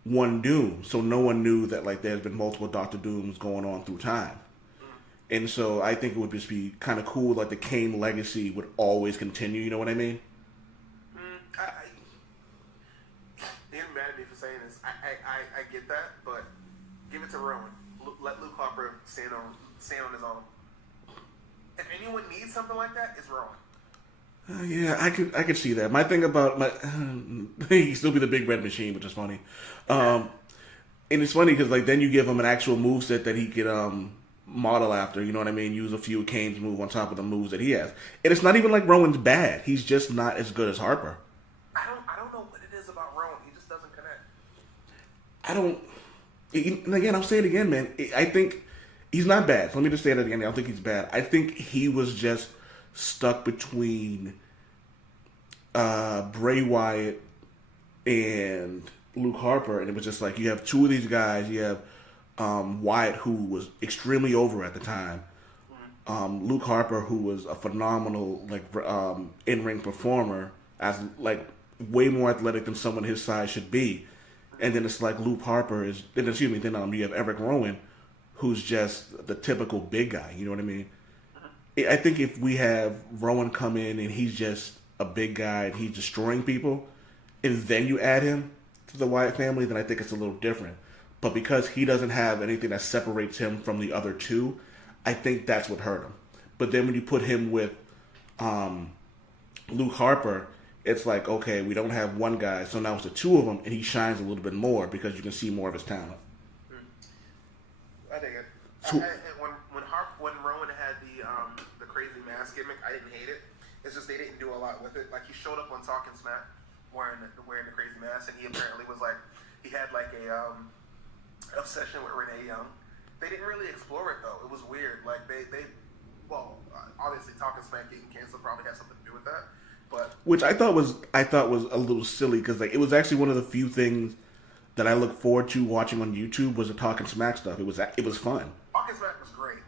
one Doom, so no one knew that there's been multiple Doctor Dooms going on through time. And so I think it would just be kind of cool, the Kane legacy would always continue. You know what I mean? You're mad at me for saying this. I get that, but give it to Rowan. Let Luke Harper stand on his own. If anyone needs something like that, it's Rowan. Yeah, I could see that. My thing about he still be the Big Red Machine, which is funny. And it's funny because then you give him an actual moveset that he could model after. You know what I mean? Use a few of Kane's moves on top of the moves that he has, and it's not even Rowan's bad. He's just not as good as Harper. I don't know what it is about Rowan. He just doesn't connect. And again, I'll say it again, man. I think he's not bad. So let me just say that again. I don't think he's bad. I think he was just stuck between Bray Wyatt and Luke Harper, and it was just you have two of these guys. You have Wyatt, who was extremely over at the time. Luke Harper, who was a phenomenal in-ring performer, as way more athletic than someone his size should be. And then it's Luke Harper is. Then you have Eric Rowan, who's just the typical big guy. You know what I mean? I think if we have Rowan come in and he's just a big guy and he's destroying people, and then you add him to the Wyatt family, then I think it's a little different. But because he doesn't have anything that separates him from the other two, I think that's what hurt him. But then when you put him with Luke Harper, it's okay, we don't have one guy, so now it's the two of them, and he shines a little bit more because you can see more of his talent. I think it. So, When Rowan had the crazy mask gimmick, I didn't hate it. It's just they didn't do a lot with it. He showed up on Talking Smack wearing the crazy mask, and he apparently was he had a obsession with Renee Young. They didn't really explore it though. It was weird. Obviously Talking Smack getting canceled probably has something to do with that. But which I thought was a little silly because it was actually one of the few things that I look forward to watching on YouTube was the Talking Smack stuff. It was fun. Talking Smack was great.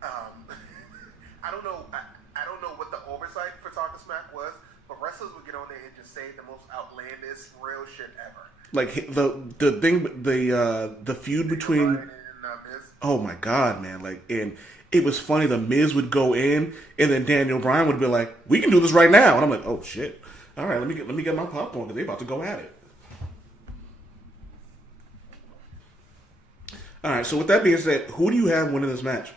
I don't know what the oversight for Talking Smack was, but wrestlers would get on there and just say the most outlandish real shit ever. The feud between Miz. Oh my god, man! And it was funny. The Miz would go in, and then Daniel Bryan would be like, "We can do this right now," and I'm like, "Oh shit! All right, let me get my popcorn because they're about to go at it." All right. So with that being said, who do you have winning this match?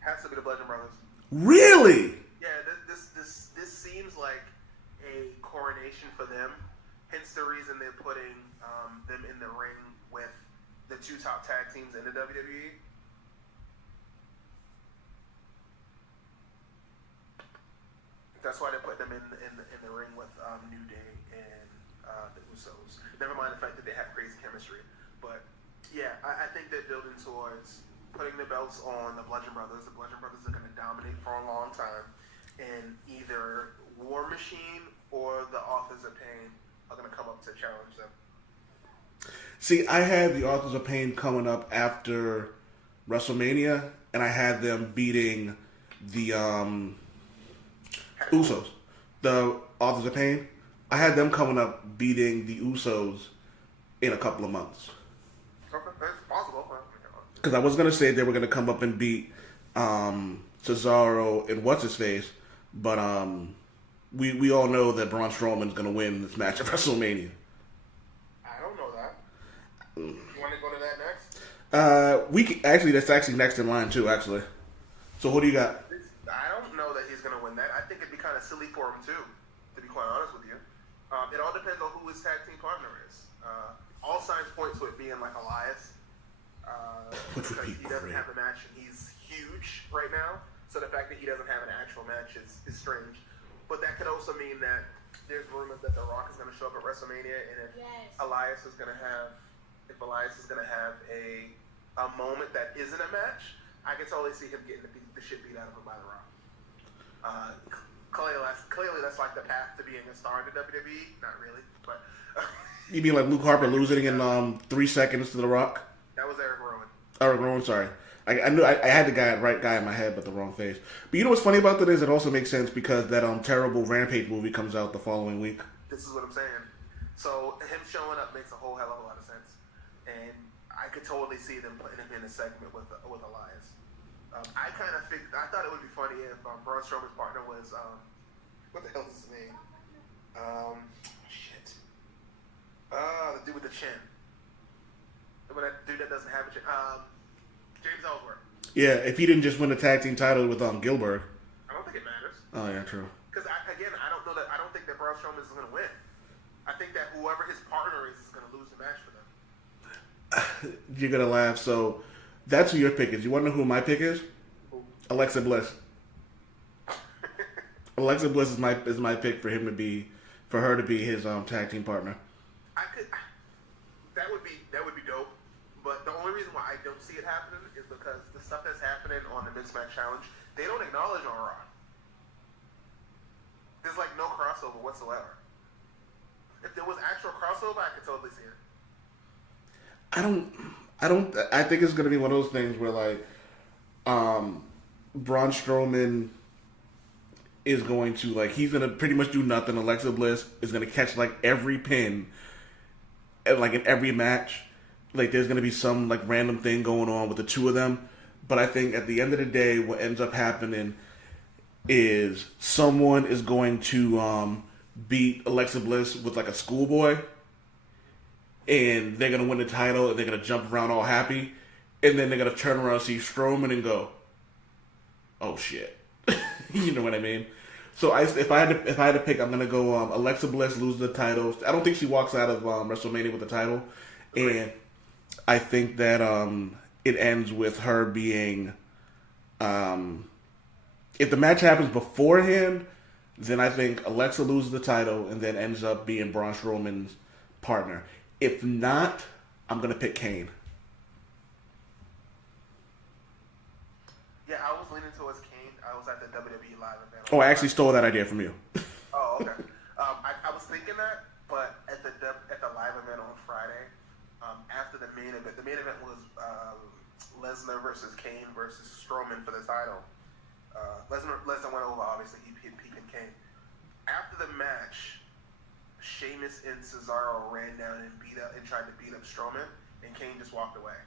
Has to be the Bludgeon Brothers. Really? Yeah, this seems like a coronation for them. Hence the reason they're putting them in the ring with the two top tag teams in the WWE. That's why they put them in the ring with New Day and the Usos. Never mind the fact that they have crazy chemistry. But yeah, I think they're building towards putting the belts on the Bludgeon Brothers. The Bludgeon Brothers are going to dominate for a long time. And either War Machine or the Authors of Pain are going to come up to challenge them. See, I had the Authors of Pain coming up after WrestleMania, and I had them beating the Usos. The Authors of Pain. I had them coming up beating the Usos in a couple of months. Okay, that's possible. Because I was gonna say they were gonna come up and beat Cesaro and what's his face, but we all know that Braun Strowman's gonna win this match at WrestleMania. I don't know that. You want to go to that next? That's actually next in line too. Actually, so who do you got? I don't know that he's going to win that. I think it'd be kind of silly for him too, to be quite honest with you. It all depends on who his tag team partner is. All signs point to it being like Elias, because he doesn't have a match and he's huge right now. So the fact that he doesn't have an actual match is strange. But that could also mean that there's rumors that The Rock is going to show up at WrestleMania, and if Elias is going to have a moment that isn't a match, I can totally see him getting the shit beat out of him by The Rock. Clearly, that's like the path to being a star in the WWE. Not really, but You mean like Luke Harper losing in 3 seconds to The Rock? that was Eric Rowan. Eric Rowan, sorry. I knew I had the right guy in my head, but the wrong face. But you know what's funny about that is it also makes sense because that terrible Rampage movie comes out the following week. This is what I'm saying. So him showing up makes a whole hell of a lot of sense, and I could totally see them putting him in a segment with Elias. I thought it would be funny if Braun Strowman's partner was what the hell is his name? The dude with the chin. That dude that doesn't have a chin. James Ellsworth. Yeah, if he didn't just win the tag team title with Gilbert. I don't think it matters. Oh yeah, true. Because I don't think that Braun Strowman is going to win. I think that whoever his partner is going to lose the match for them. You're gonna laugh. So that's who your pick is. You want to know who my pick is? Who? Alexa Bliss. Alexa Bliss is my pick for her to be his tag team partner. That would be dope. But the only reason why I don't see it happening is because the stuff that's happening on the Mismatch Challenge, they don't acknowledge on Raw. There's like no crossover whatsoever. If there was actual crossover, I could totally see it. I think it's gonna be one of those things where like Braun Strowman is going to he's gonna pretty much do nothing. Alexa Bliss is gonna catch every pin in every match. There's gonna be some random thing going on with the two of them. But I think at the end of the day what ends up happening is someone is going to beat Alexa Bliss with a schoolboy, and they're gonna win the title, and they're gonna jump around all happy, and then they're gonna turn around and see Strowman and go, "Oh shit," you know what I mean? So if I had to pick, I'm gonna go Alexa Bliss loses the title. I don't think she walks out of WrestleMania with the title, and I think that it ends with her being. If the match happens beforehand, then I think Alexa loses the title and then ends up being Braun Strowman's partner. If not, I'm going to pick Kane. Yeah, I was leaning towards Kane. I was at the WWE live event. Oh, I actually stole that idea from you. Oh, okay. I was thinking that, but at the live event on Friday, after the main event was Lesnar versus Kane versus Strowman for the title. Lesnar went over, obviously. He pinned Kane. After the match, Sheamus and Cesaro ran down and tried to beat up Strowman, and Kane just walked away.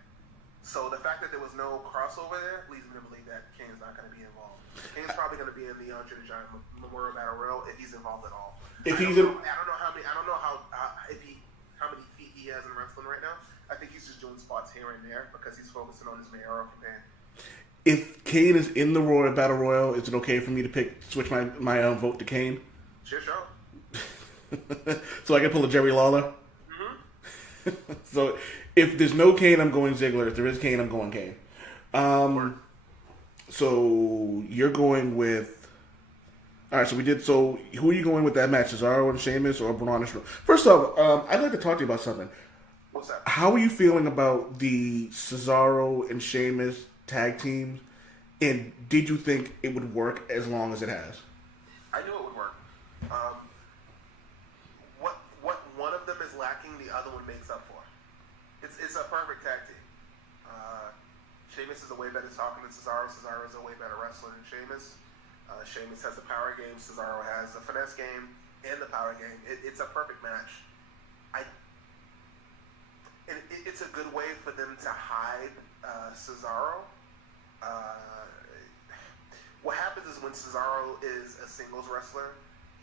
So the fact that there was no crossover there leads me to believe that Kane's not going to be involved. Kane's probably going to be in the Andre the Giant Memorial Battle Royal if he's involved at all. I don't know how many feet he has in wrestling right now. I think he's just doing spots here and there because he's focusing on his mayoral campaign. If Kane is in the Royal Battle Royal, is it okay for me to switch my vote to Kane? Sure. So I can pull a Jerry Lawler? Mm-hmm. So if there's no Kane, I'm going Ziggler. If there is Kane, I'm going Kane. So you're going with... All right, so who are you going with that match? Cesaro and Sheamus or Braun and Strowman? First off, I'd like to talk to you about something. What's that? How are you feeling about the Cesaro and Sheamus tag teams? And did you think it would work as long as it has? I knew it would work. What one of them is lacking, the other one makes up for. It's a perfect tag team. Sheamus is a way better talking than Cesaro. Cesaro is a way better wrestler than Sheamus. Sheamus has the power game. Cesaro has the finesse game. and the Power Gang. It's a perfect match. It's a good way for them to hide Cesaro. What happens is when Cesaro is a singles wrestler,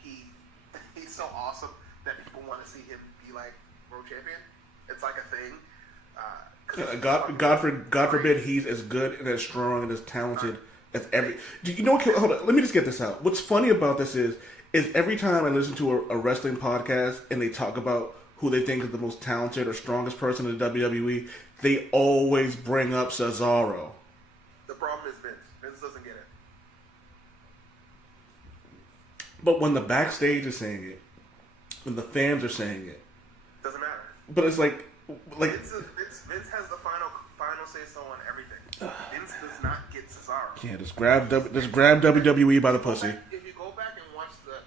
he's so awesome that people want to see him be like world champion. It's like a thing. God forbid he's as good and as strong and as talented as every. You know what? Hold on. Let me just get this out. What's funny about this is every time I listen to a wrestling podcast and they talk about who they think is the most talented or strongest person in the WWE, they always bring up Cesaro. The problem is Vince. Vince doesn't get it. But when the backstage is saying it, when the fans are saying it, doesn't matter. But it's like Vince has the final say so on everything. Vince does not get Cesaro. Yeah, just grab WWE by the pussy. If you go back and watch the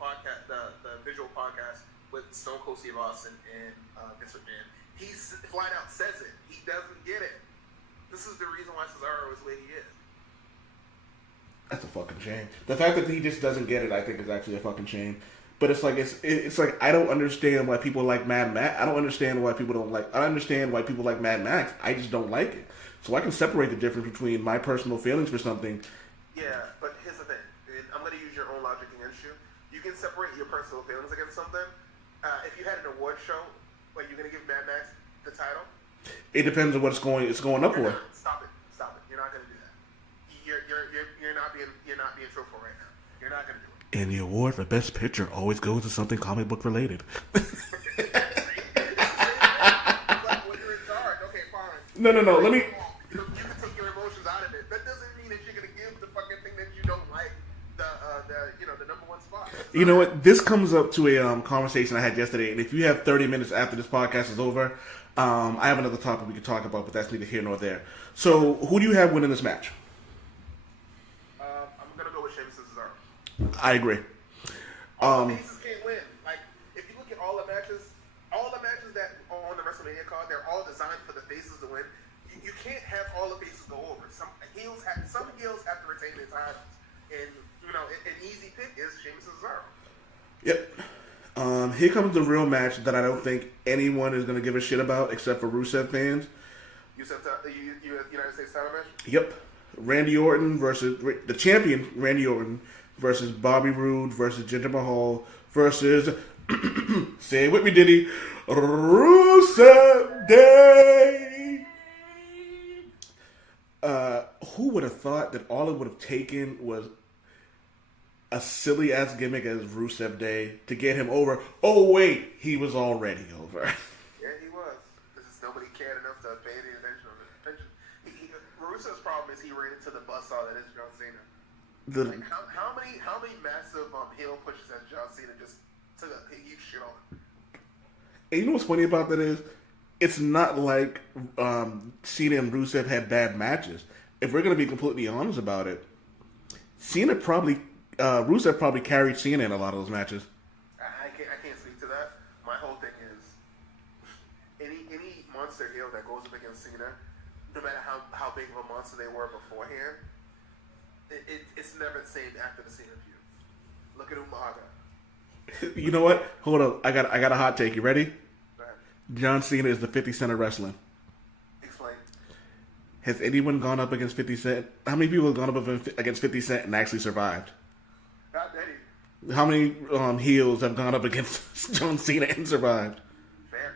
podcast, the visual podcast with Stone Cold Steve Austin and Vince McMahon, he flat out says it. He doesn't get it. This is the reason why Cesaro is the way he is. That's a fucking shame. The fact that he just doesn't get it, I think, is actually a fucking shame. But it's like I don't understand why people like Mad Max. I don't understand why people don't like. I understand why people like Mad Max. I just don't like it. So I can separate the difference between my personal feelings for something. Yeah, but here's the thing. I'm going to use your own logic against you. You can separate your personal feelings against something. If you had an award show, like you're going to give Mad Max the title. It depends on what it's going up for. Stop it. You're not going to do that. You're not being truthful right now. You're not going to do it. And the award for Best Picture always goes to something comic book related. Like when you're in charge, okay, fine. No. Let me. You can take your emotions out of it. That doesn't mean that you're going to give the fucking thing that you don't like the number one spot. You know what? This comes up to a conversation I had yesterday, and if you have 30 minutes after this podcast is over, I have another topic we could talk about, but that's neither here nor there. So, who do you have winning this match? I'm going to go with Sheamus and Cesaro. I agree. All the faces can't win. Like, if you look at all the matches that are on the WrestleMania card, they're all designed for the faces to win. You can't have all the faces go over. Some heels have to retain their titles. And, an easy pick is Sheamus and Cesaro. Yep. Here comes the real match that I don't think anyone is going to give a shit about except for Rusev fans. You said the United States title match? Yep. Randy Orton versus the champion, Randy Orton, versus Bobby Roode versus Jinder Mahal versus, say it with me, Diddy, Rusev Day. Who would have thought that all it would have taken was a silly ass gimmick as Rusev Day to get him over? Oh wait, he was already over. Yeah, he was. This is nobody cared enough to pay the attention. Rusev's problem is he ran into the buzzsaw that is John Cena. How many massive heel pushes has John Cena just took a huge shit on? And you know what's funny about that is, it's not like Cena and Rusev had bad matches. If we're going to be completely honest about it, Rusev probably carried Cena in a lot of those matches. I can't speak to that. My whole thing is, any monster heel that goes up against Cena, no matter how big of a monster they were beforehand, it's never the same after the Cena feud. Look at Umaga. You know what? Hold on. I got a hot take. You ready? Go ahead. John Cena is the 50 Cent of wrestling. Explain. Has anyone gone up against 50 Cent? How many people have gone up against 50 Cent and actually survived? Not many. How many heels have gone up against John Cena and survived? Fair.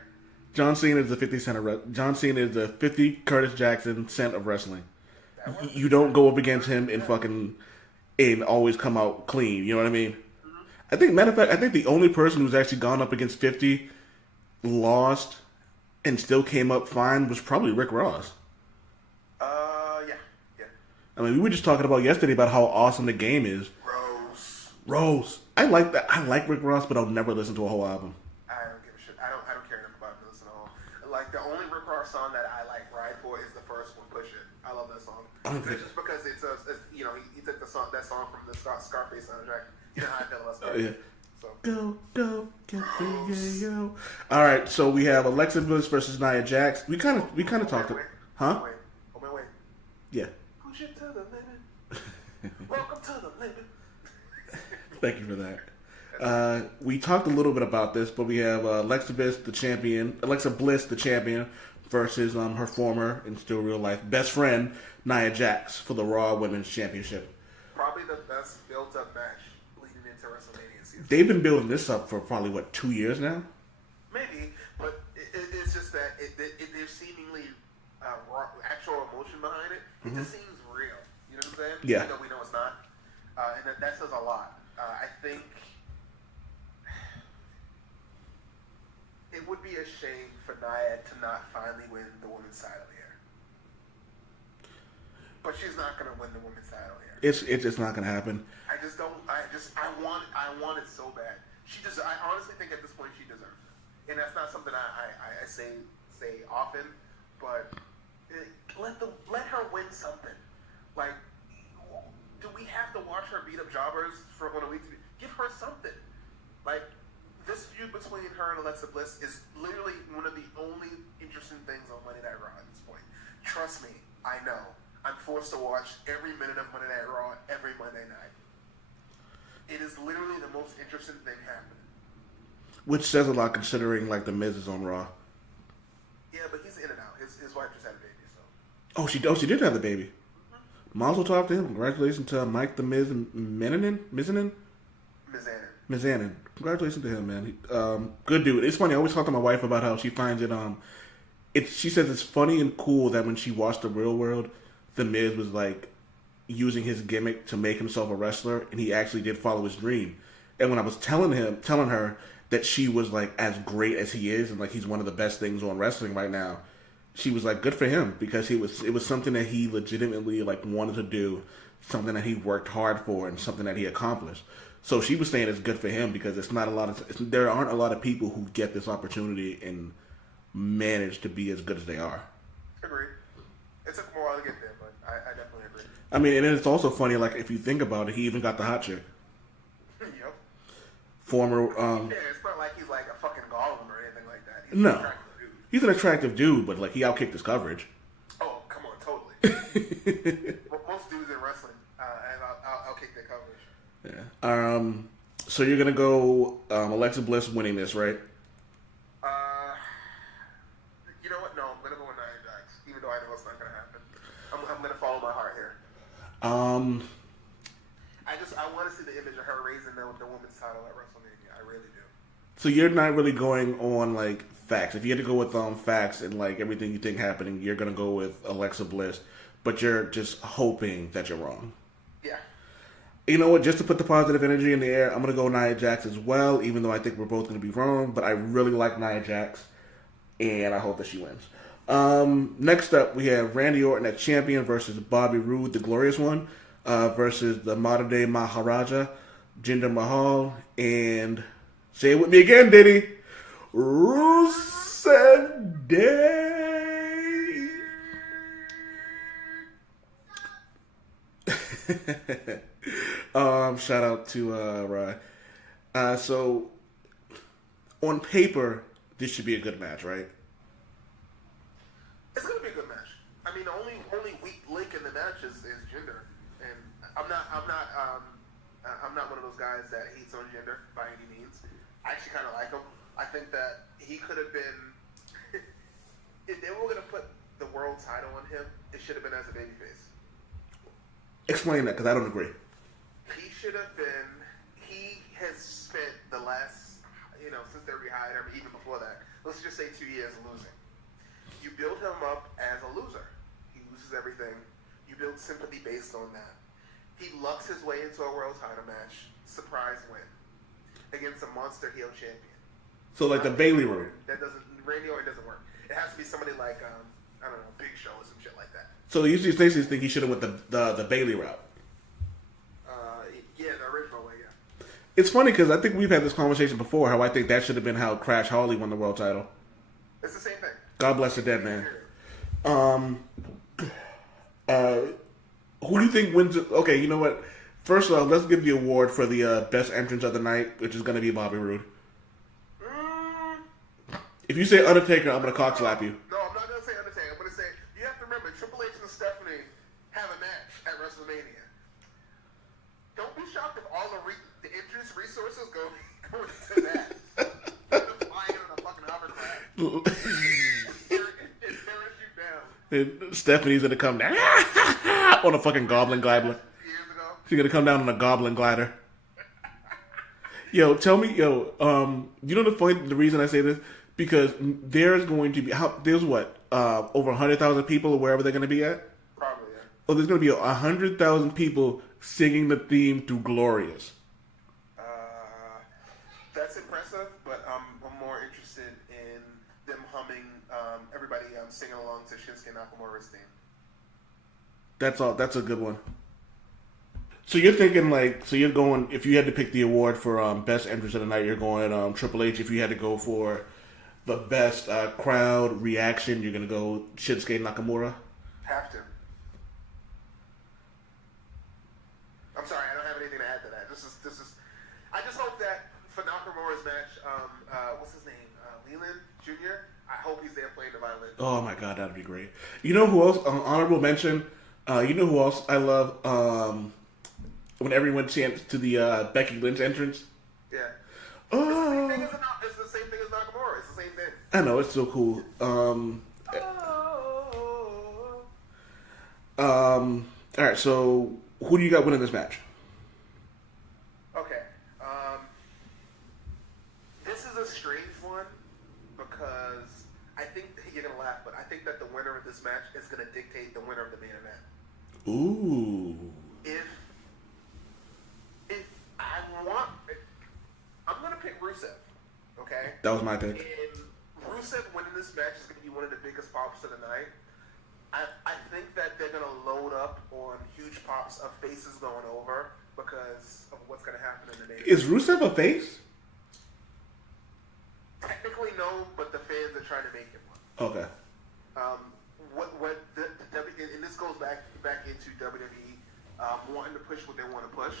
John Cena is the 50 Cent of John Cena is the 50 Curtis Jackson Cent of wrestling. You don't go up against him and always come out clean. You know what I mean? Mm-hmm. Matter of fact, I think the only person who's actually gone up against 50, lost, and still came up fine was probably Rick Ross. Yeah. I mean, we were just talking about yesterday about how awesome the game is. Rose. I like that. I like Rick Ross, but I'll never listen to a whole album. I don't give a shit. I don't care enough about him to listen to all. Like, the only Rick Ross song that I like Ride For is the first one, Push It. I love that song. It's just because it's he took that song from the Scarface soundtrack. You know how I feel about Scarface. Yeah. So. Go, get the yo. All right, so we have Alexa Bliss versus Nia Jax. We kind of talked. Huh? Wait. Yeah. Push it to the limit. Welcome to the limit. Thank you for that. We talked a little bit about this, but we have Alexa Bliss, the champion, versus her former and still real life best friend Nia Jax for the Raw Women's Championship. Probably the best built-up match leading into WrestleMania season. They've been building this up for probably 2 years now. Maybe, but it's just that there's seemingly actual emotion behind it. It just seems real. You know what I'm saying? Yeah. Even though we know it's not, and that says a lot. I think it would be a shame for Nia to not finally win the women's title here. But she's not going to win the women's title here. It's not going to happen. I want it so bad. I honestly think at this point she deserves it. And that's not something I say often, but let her win something. Like, do we have to watch her beat up jobbers for on a week? Give her something. Like, this feud between her and Alexa Bliss is literally one of the only interesting things on Monday Night Raw at this point. Trust me, I know. I'm forced to watch every minute of Monday Night Raw every Monday night. It is literally the most interesting thing happening. Which says a lot considering, like, The Miz is on Raw. Yeah, but he's in and out. His wife just had a baby, so. Oh, she did have the baby. Mazel tov to him. Congratulations to Mike the Miz Mizanin. Congratulations to him, man. Good dude. It's funny. I always talk to my wife about how she finds it. She says it's funny and cool that when she watched The Real World, The Miz was like using his gimmick to make himself a wrestler, and he actually did follow his dream. And when I was telling her that she was like as great as he is, and like he's one of the best things on wrestling right now, she was like, good for him, because it was something that he legitimately like wanted to do, something that he worked hard for, and something that he accomplished. So she was saying it's good for him because there aren't a lot of people who get this opportunity and manage to be as good as they are. Agreed. It took a while to get there, but I definitely agree. I mean, and it's also funny, like, if you think about it, he even got the hot chick. Yep. Former, yeah, it's not like he's like a fucking Gollum or anything like that. He's an attractive dude. He's an attractive dude, but, like, he outkicked his coverage. Oh, come on, totally. Most dudes in wrestling, and I'll kick their coverage. Yeah. So you're gonna go Alexa Bliss winning this, right? You know what? No, I'm gonna go with Nia Jax, even though I know it's not gonna happen. I'm gonna follow my heart here. I want to see the image of her raising the women's title at WrestleMania. I really do. So you're not really going on like facts. If you had to go with facts and like everything you think happening, you're gonna go with Alexa Bliss, but you're just hoping that you're wrong. Yeah. You know what? Just to put the positive energy in the air, I'm gonna go Nia Jax as well, even though I think we're both gonna be wrong. But I really like Nia Jax, and I hope that she wins. Next up, we have Randy Orton as champion versus Bobby Roode, the glorious one, versus the modern day Maharaja, Jinder Mahal, and say it with me again, Diddy, Rusev Day. Shout out to Rye. So on paper, this should be a good match, right? It's gonna be a good match. I mean, the only weak link in the match is Jinder, and I'm not one of those guys that hates on Jinder by any means. I actually kind of like him. I think that he could have been, if they were gonna put the world title on him, it should have been as a babyface. Explain that, because I don't agree. He should have been. He has spent the last, since they rehired him, even before that, let's just say 2 years losing. You build him up as a loser. He loses everything. You build sympathy based on that. He lucks his way into a world title match, surprise win, against a monster heel champion. So like the Bayley route. Randy Orton doesn't work. It has to be somebody like, I don't know, Big Show or some shit like that. So you basically think he should have went the Bayley route. Yeah, the original way, yeah. It's funny because I think we've had this conversation before, how I think that should have been how Crash Holly won the world title. It's the same thing. God bless the dead man. Who do you think wins? Okay, you know what? First of all, let's give the award for the best entrance of the night, which is going to be Bobby Roode. If you say Undertaker, I'm going to cock slap you. No, I'm not going to say Undertaker. I'm going to say, you have to remember, Triple H and Stephanie have a match at WrestleMania. Don't be shocked if all the entrance resources go And Stephanie's gonna come down on a fucking goblin glider. Years ago. She's gonna come down on a goblin glider. Yo, tell me, you know the reason I say this? Because there's going to be, over 100,000 people or wherever they're gonna be at? Probably, yeah. Oh, there's gonna be 100,000 people singing the theme to Glorious. That's impressive, but I'm more interested in them humming, everybody singing along to Shinsuke Nakamura's theme. That's all. That's a good one. So you're thinking you're going, if you had to pick the award for best entrance of the night, you're going Triple H. If you had to go for the best crowd reaction, you're gonna go Shinsuke Nakamura. Have to. I'm sorry, I don't have anything to add to that. This is. I just hope that for Nakamura's match, what's his name, Leland Jr. I hope he's there playing the violin. Oh my god, that'd be great. You know who else? Honorable mention. You know who else I love? When everyone chants to the Becky Lynch entrance. Yeah. Oh. It's the same thing as Nakamura. It's the same thing. I know, it's so cool. All right, so who do you got winning this match? Okay. This is a strange one because I think you're gonna laugh, but I think that the winner of this match is gonna dictate the winner of the main event. Ooh. I'm gonna pick Rusev. Okay. That was my pick. And Rusev winning this match is gonna be one of the biggest pops of the night. I think that they're gonna load up on huge pops of faces going over because of what's gonna happen in the main event. Is Rusev a face? Technically no, but the fans are trying to make him one. Okay. And this goes back into WWE wanting to push what they want to push.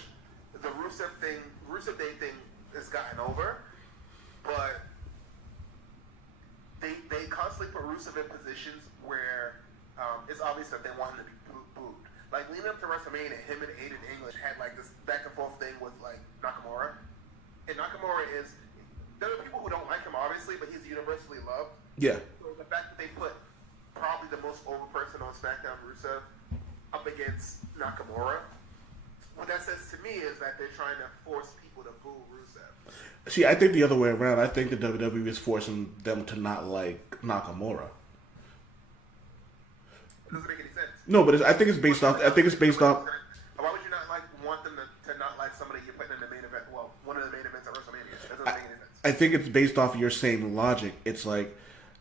The Rusev Day thing has gotten over, but they constantly put Rusev in positions where it's obvious that they want him to be booed. Like leading up to WrestleMania, him and Aiden English had like this back and forth thing with like Nakamura, and Nakamura is. There are people who don't like him, obviously, but he's universally loved. Yeah. So the fact that they put probably the most over person on SmackDown, Rusev, up against Nakamura, what that says to me is that they're trying to force people to boo Rusev. See, I think the other way around. I think the WWE is forcing them to not like Nakamura. It doesn't make any sense. No, but I think it's based off. I think it's based off. Why would you not want them to not like somebody you're putting in the main event? Well, one of the main events at WrestleMania. It doesn't make any sense. I think it's based off of your same logic. It's like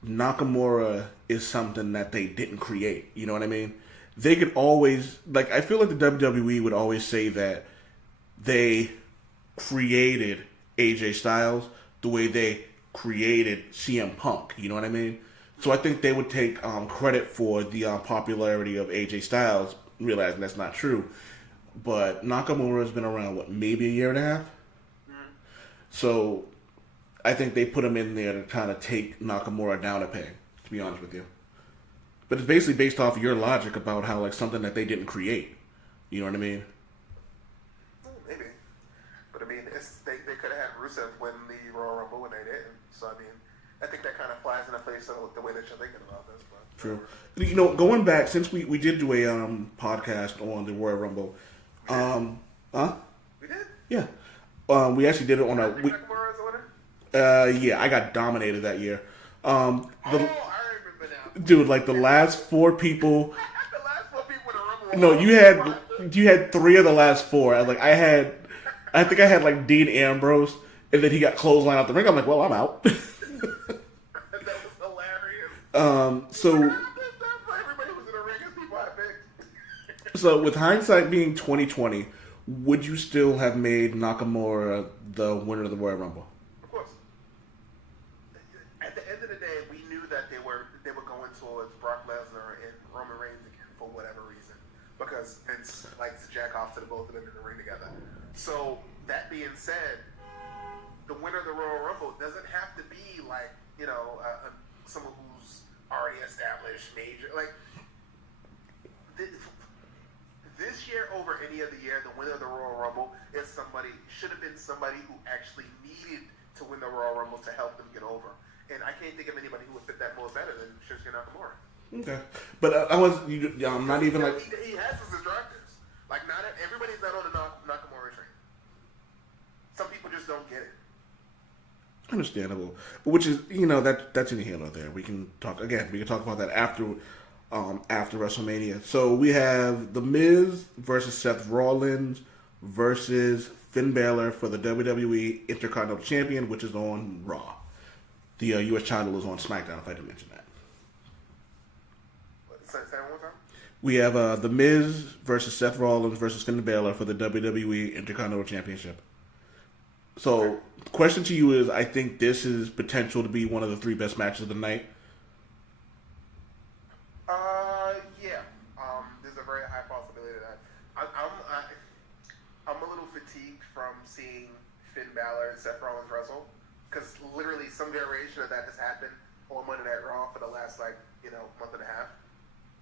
Nakamura is something that they didn't create. You know what I mean? They could always I feel like the WWE would always say that they created AJ Styles the way they created CM Punk. You know what I mean? So I think they would take credit for the popularity of AJ Styles, realizing that's not true. But Nakamura has been around, maybe a year and a half? Mm-hmm. So I think they put him in there to kind of take Nakamura down a peg, to be honest with you. But it's basically based off of your logic about how, something that they didn't create. You know what I mean? Maybe. But, they could have had Rusev win the Royal Rumble when they didn't. So, I think that kind of flies in the face of the way that you're thinking about this. But. True. Going back, since we did do a podcast on the Royal Rumble. We did? Yeah. We actually did it on a... Yeah, I got dominated that year. I remember now. Dude, the last four people... The last four people in the Rumble. No, you had three of the last four. I think I had Dean Ambrose, and then he got clothesline out the ring. I'm like, well, I'm out. That was hilarious. So... Everybody was in the ring as people I picked. So, with hindsight being 2020, would you still have made Nakamura the winner of the Royal Rumble? Of course. At the end of the day, we knew that they were going towards Brock Lesnar and Roman Reigns again for whatever reason, because Vince likes to jack off to the both of them in the ring together. So that being said, the winner of the Royal Rumble doesn't have to be someone who's already established, major. This year over any other year, the winner of the Royal Rumble should have been somebody who actually needed to win the Royal Rumble to help them get over. And I can't think of anybody who would fit that mold better than Shinsuke Nakamura. Okay, but I'm not even like he has his detractors. Like not everybody's not on the Nakamura train. Some people just don't get it. understandable, which is that's in the handle there. We can talk about that after WrestleMania. So we have The Miz versus Seth Rollins versus Finn Balor for the WWE Intercontinental Champion, which is on Raw. The U.S. title is on SmackDown, if I didn't mention that. Say it one more time. We have The Miz versus Seth Rollins versus Finn Balor for the WWE Intercontinental Championship. So, question to you is, I think this is potential to be one of the 3 best matches of the night. Yeah. There's a very high possibility of that. I'm a little fatigued from seeing Finn Balor and Seth Rollins wrestle, because literally some variation of that has happened on Monday Night Raw for the last month and a half.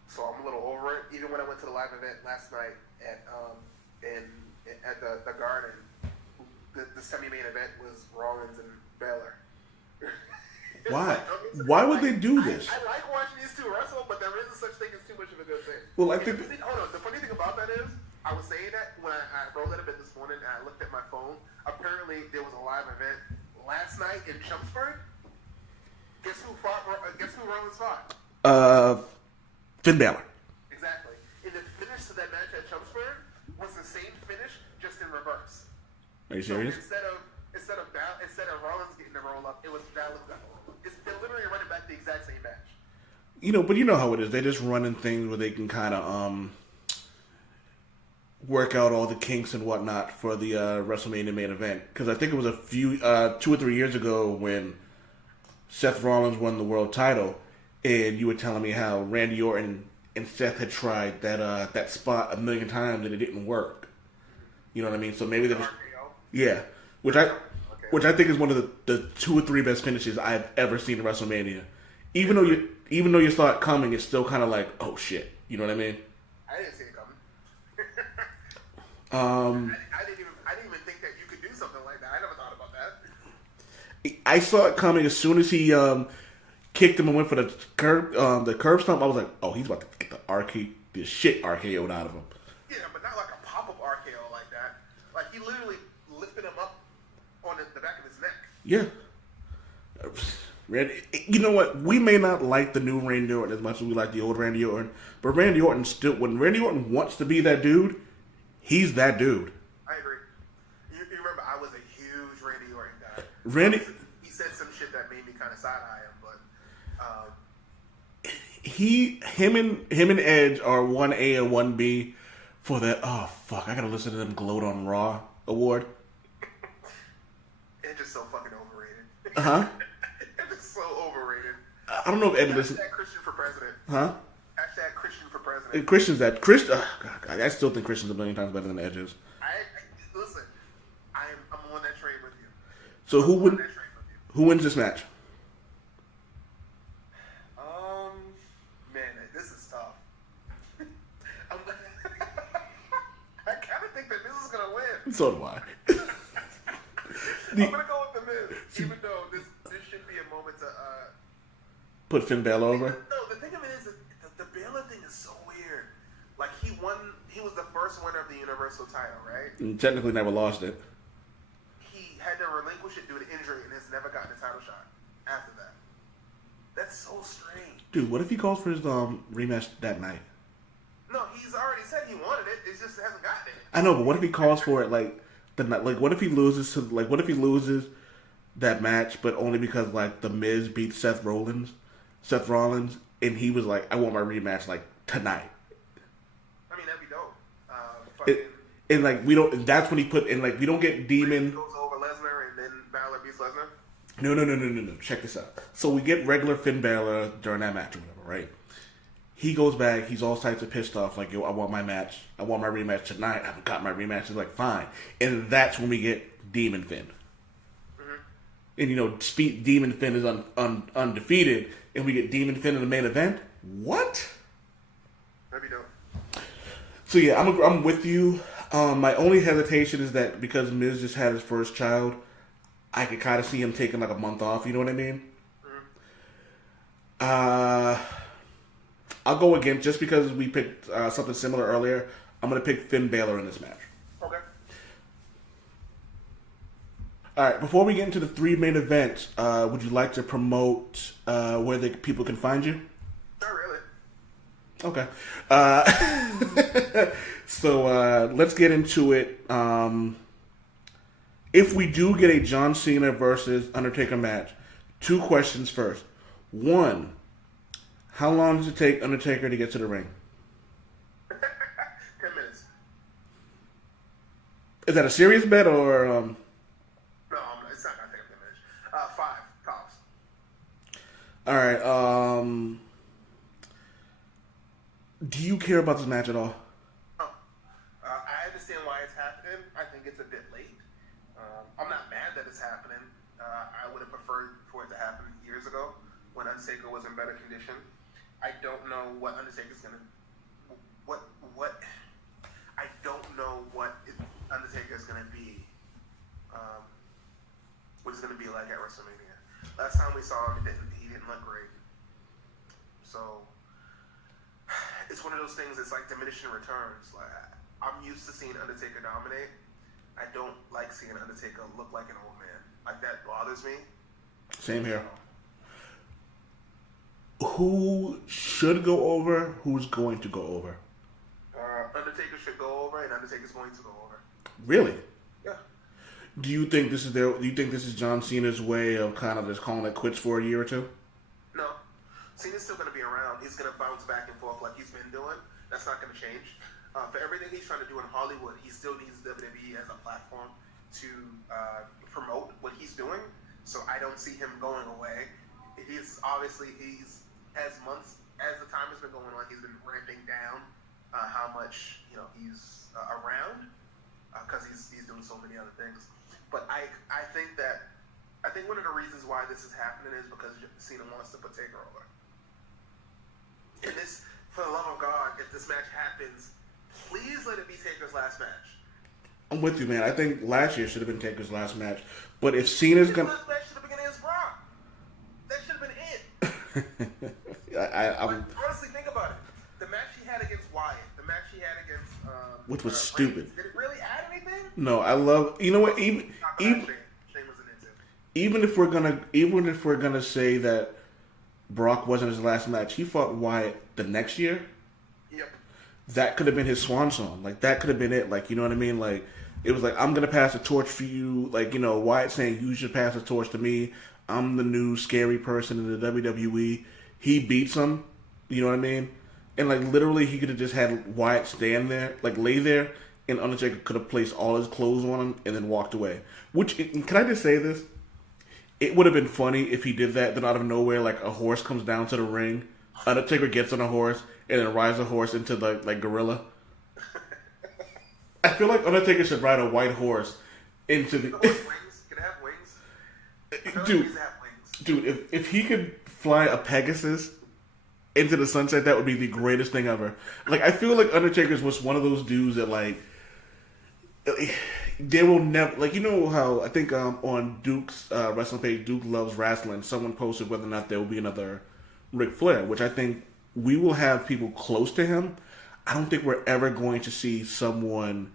So I'm a little over it. Even when I went to the live event last night at the Garden, the semi-main event was Rollins and Balor. Why? Why would they do this? I like watching these two wrestle, but there isn't such thing as too much of a good thing. Well, I think. The funny thing about that is, I was saying that when I rolled out of bed this morning and I looked at my phone. Apparently, there was a live event last night in Chelmsford. Guess who Rollins fought? Finn Balor. Exactly. And the finish to that match at Chelmsford was the same finish, just in reverse. Are you serious? So instead of Rollins getting the roll up, it was Balor got the roll up. They're literally running back the exact same match. But you know how it is. They're just running things where they can kind of work out all the kinks and whatnot for the WrestleMania main event. Because I think it was a few 2 or 3 years ago when Seth Rollins won the world title, and you were telling me how Randy Orton and Seth had tried that spot a million times and it didn't work. You know what I mean? So maybe which I think is one of the 2 or 3 best finishes I've ever seen in WrestleMania. Even though you saw it coming, it's still kind of like, oh shit. You know what I mean? I didn't see it coming. I didn't even think that you could do something like that. I never thought about that. I saw it coming as soon as he kicked him and went for the curb stomp. I was like, oh, he's about to get the shit RKO'd out of him. Yeah, but not like a pop-up RKO like that. Like he literally lifted him up on the back of his neck. Yeah. You know what? We may not like the new Randy Orton as much as we like the old Randy Orton, but Randy Orton when Randy Orton wants to be that dude, he's that dude. I agree. You remember I was a huge Randy Orton guy. He said some shit that made me kind of side-eye him, but him and Edge are 1A and 1B for that. Oh fuck! I gotta listen to them gloat on Raw award. Edge is so fucking overrated. Huh? Edge is so overrated. I don't know if Edge listens. Hashtag Christian for president. Huh? Hashtag Christian for president. Christian's God, I still think Christian's a million times better than Edge is. Listen, I'm on that train with you. So who wins this match? Man, this is tough. I kind of think that Miz is gonna win. So do I. I'm gonna go with the Miz, even though this should be a moment to put Finn Balor over. No, the thing of it is, the Balor thing is so weird. Like he was the first winner of the Universal title, right? And technically never lost it. He had to relinquish it due to injury and has never gotten a title shot after that. That's so strange. Dude, what if he calls for his rematch that night? No, he's already said he wanted it. It just hasn't gotten it. I know, but what if he calls for it what if he loses that match, but only because like the Miz beat Seth Rollins, and he was like, I want my rematch like tonight. I mean, that'd be dope. And like we don't. That's when he put in like we don't get Demon. Goes over Lesnar and then Balor beats Lesnar. No. Check this out. So we get regular Finn Balor during that match or whatever, right? He goes back. He's all types of pissed off. Like, yo, I want my match. I want my rematch tonight. I haven't got my rematch. He's like, fine. And that's when we get Demon Finn. Mm-hmm. And, Demon Finn is undefeated. And we get Demon Finn in the main event. What? That'd be dope. So, yeah, I'm with you. My only hesitation is that because Miz just had his first child, I could kind of see him taking like a month off. You know what I mean? I'll go again just because we picked something similar earlier. I'm going to pick Finn Balor in this match. Okay. All right, before we get into the 3 main events, would you like to promote where people can find you? Not really. Okay. So let's get into it. If we do get a John Cena versus Undertaker match, 2 questions first. 1, how long does it take Undertaker to get to the ring? 10 minutes. Is that a serious bet or... No, it's not going to take 10 minutes. 5 tops. All right. Do you care about this match at all? I understand why it's happening. I think it's a bit late. I'm not mad that it's happening. I would have preferred for it to happen years ago when Undertaker was in better condition. I don't know what Undertaker's gonna. I don't know what Undertaker's gonna be. What it's gonna be like at WrestleMania. Last time we saw him, he didn't look great. So it's one of those things. It's like diminishing returns. Like I'm used to seeing Undertaker dominate. I don't like seeing Undertaker look like an old man. Like that bothers me. Same here. Who should go over? Who's going to go over? Undertaker should go over, and Undertaker's going to go over. Really? Yeah. Do you think this is John Cena's way of kind of just calling it quits for a year or 2? No. Cena's still going to be around. He's going to bounce back and forth like he's been doing. That's not going to change. For everything he's trying to do in Hollywood, he still needs WWE as a platform to promote what he's doing. So I don't see him going away. He's as the time has been going on, he's been ramping down how much he's around because he's doing so many other things. But I think one of the reasons why this is happening is because Cena wants to put Taker over. And this, for the love of God, if this match happens, please let it be Taker's last match. I'm with you, man. I think last year should have been Taker's last match. But if Cena's His gonna, last match should have been against Brock. That should have been it. Honestly, think about it. The match he had against Wyatt, the match he had against, which was stupid. Reigns, did it really add anything? No, I love. You know what? Shane wasn't into it. Even if we're gonna say that Brock wasn't his last match, he fought Wyatt the next year. Yep. That could have been his swan song. Like that could have been it. Like you know what I mean? Like it was like I'm gonna pass the torch for you. Like Wyatt saying you should pass the torch to me. I'm the new scary person in the WWE. He beats him. You know what I mean? And like literally, he could have just had Wyatt stand there, like lay there, and Undertaker could have placed all his clothes on him and then walked away. Which can I just say this? It would have been funny if he did that. Then out of nowhere, like a horse comes down to the ring. Undertaker gets on a horse and then rides a horse into the gorilla. I feel like Undertaker should ride a white horse into the. Wings? Can it have wings? Dude, if he could fly a Pegasus into the sunset, that would be the greatest thing ever. Like I feel like Undertaker's was one of those dudes that like there will never like how I think on Duke's wrestling page, Duke Loves Rasslin, someone posted whether or not there will be another Ric Flair, which I think we will have people close to him. I don't think we're ever going to see someone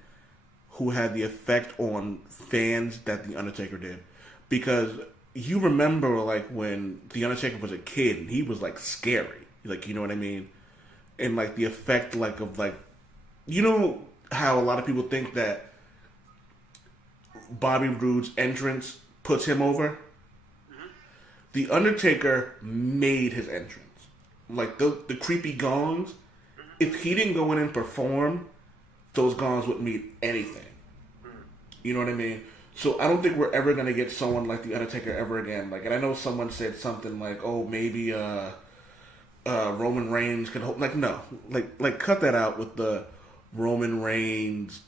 who had the effect on fans that The Undertaker did. Because you remember, like, when The Undertaker was a kid, and he was, like, scary. Like, you know what I mean? And, like, the effect, like, of, like... You know how a lot of people think that Bobby Roode's entrance puts him over? Mm-hmm. The Undertaker made his entrance. Like, the creepy gongs... If he didn't go in and perform, those gongs wouldn't mean anything. You know what I mean? So I don't think we're ever going to get someone like The Undertaker ever again. Like, and I know someone said something like, oh, maybe Roman Reigns could hold... Like, no. Like cut that out with the Roman Reigns,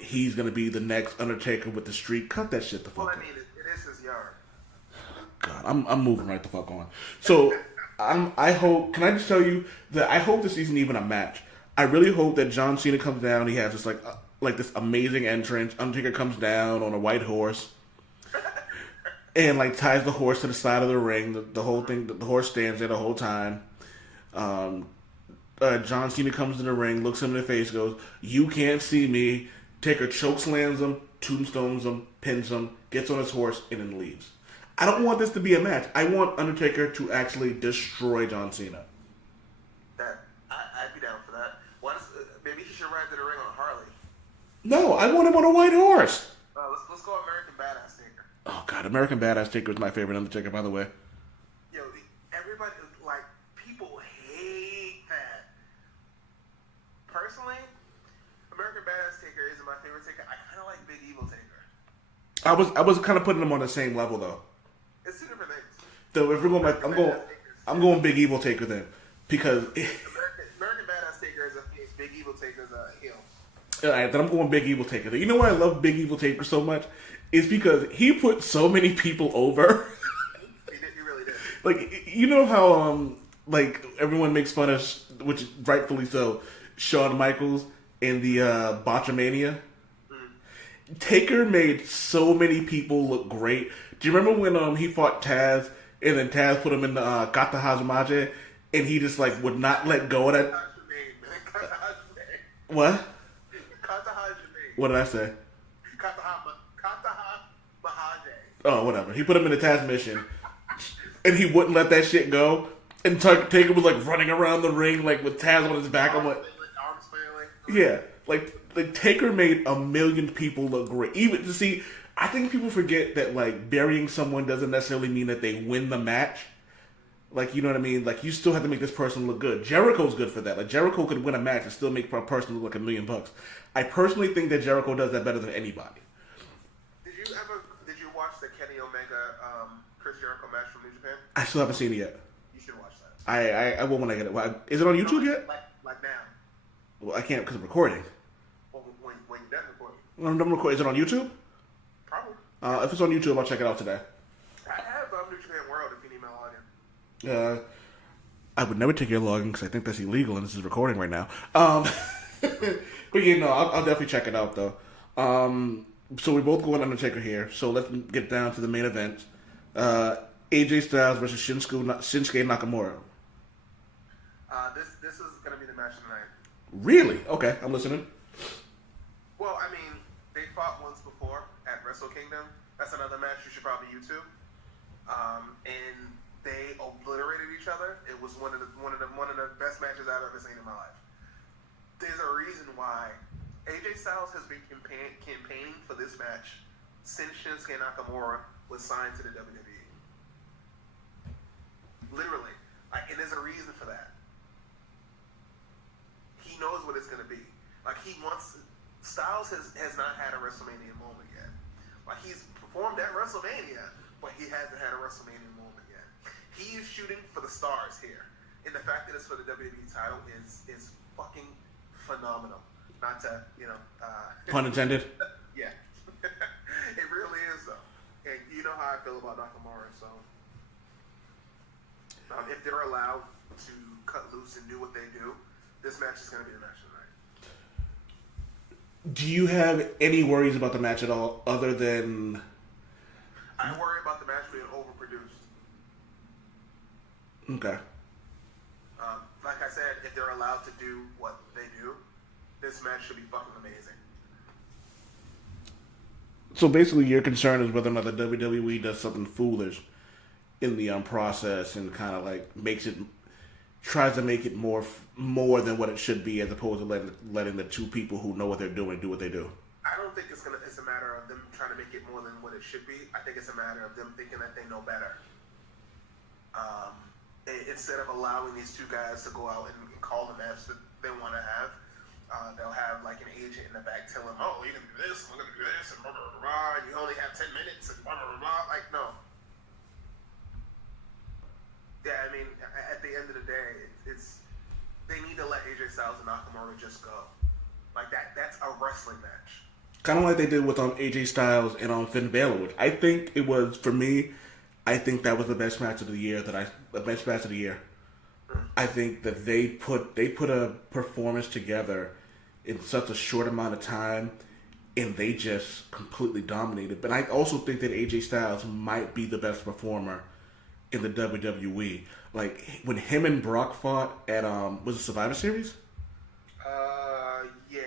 he's going to be the next Undertaker with the streak. Cut that shit the fuck Well, out. I mean, it is his yard. God, I'm moving right the fuck on. So... I hope. Can I just tell you that I hope this isn't even a match. I really hope that John Cena comes down. He has this like this amazing entrance. Undertaker comes down on a white horse, and like ties the horse to the side of the ring. The whole thing. The horse stands there the whole time. John Cena comes in the ring, looks him in the face, goes, "You can't see me." Taker chokeslams him, tombstones him, pins him, gets on his horse, and then leaves. I don't want this to be a match. I want Undertaker to actually destroy John Cena. I'd be down for that. Maybe he should ride to the ring on a Harley. No, I want him on a white horse. Let's go American Badass Taker. Oh God, American Badass Taker is my favorite Undertaker, by the way. Yo, everybody, like, people hate that. Personally, American Badass Taker isn't my favorite Taker. I kind of like Big Evil Taker. I was kind of putting them on the same level though. It's two different things. So if we're going, I'm going Big Evil Taker then, because American Badass Taker is a face, Big Evil Taker is a heel. Alright, then I'm going Big Evil Taker. You know why I love Big Evil Taker so much? It's because he put so many people over. He really did. Like, you know how like everyone makes fun of, which is rightfully so, Shawn Michaels in the Botchamania. Taker made so many people look great. Do you remember when he fought Taz and then Taz put him in the Kata Hajime and he just like would not let go of that? What? What did I say? Oh, whatever. He put him in the Taz mission and he wouldn't let that shit go. And Taker was like running around the ring like with Taz on his back. I'm like, yeah, like Taker made a million people look great. Even to see, I think people forget that like burying someone doesn't necessarily mean that they win the match. Like, you know what I mean? Like, you still have to make this person look good. Jericho's good for that. Like, Jericho could win a match and still make a person look like $1 million. I personally think that Jericho does that better than anybody. Did you watch the Kenny Omega Chris Jericho match from New Japan? I still haven't seen it yet. You should watch that. I will when I get it. Is it on YouTube yet? Like now. Well, I can't because I'm recording. Well, when you're done recording. When I'm done recording, is it on YouTube? Probably. If it's on YouTube, I'll check it out today. I have New Japan World if you need my login. I would never take your login because I think that's illegal and this is recording right now. But yeah, no, I'll definitely check it out though. So we both going Undertaker here. So let's get down to the main event. AJ Styles versus Shinsuke Nakamura. This is going to be the match tonight. Really? Okay, I'm listening. Well, I mean, they fought once before at Wrestle Kingdom. That's another match you should probably YouTube. And they obliterated each other. It was one of the best matches I've ever seen in my life. There's a reason why AJ Styles has been campaigning for this match since Shinsuke Nakamura was signed to the WWE. Literally, and there's a reason for that. He knows what it's going to be. Like, Styles has not had a WrestleMania moment yet. Like, he's performed at WrestleMania, but he hasn't had a WrestleMania moment yet. He's shooting for the stars here. And the fact that it's for the WWE title is fucking phenomenal. Not to, Pun intended? Yeah. It really is, though. And you know how I feel about Nakamura, so. If they're allowed to cut loose and do what they do, this match is going to be the match tonight. Do you have any worries about the match at all, other than... I worry about the match being overproduced. Okay. Like I said, if they're allowed to do what they do, this match should be fucking amazing. So basically your concern is whether or not the WWE does something foolish in the process and kind of like tries to make it more than what it should be, as opposed to letting the two people who know what they're doing do what they do. I don't think it's a matter of them trying to make it more than what it should be. I think it's a matter of them thinking that they know better. Instead of allowing these two guys to go out and call the match that they want to have, they'll have like an agent in the back telling them, "Oh, you're gonna do this, we're gonna do this, and blah blah blah, blah, and you only have 10 minutes, and blah blah blah, blah." Like, no. Yeah, I mean, at the end of the day, they need to let AJ Styles and Nakamura just go. Like, that's a wrestling match. Kind of like they did with AJ Styles and Finn Balor, which I think it was, for me, I think that was the best match of the year. I think that they put a performance together in such a short amount of time, and they just completely dominated. But I also think that AJ Styles might be the best performer in the WWE. Like when him and Brock fought at was it Survivor Series? Yeah.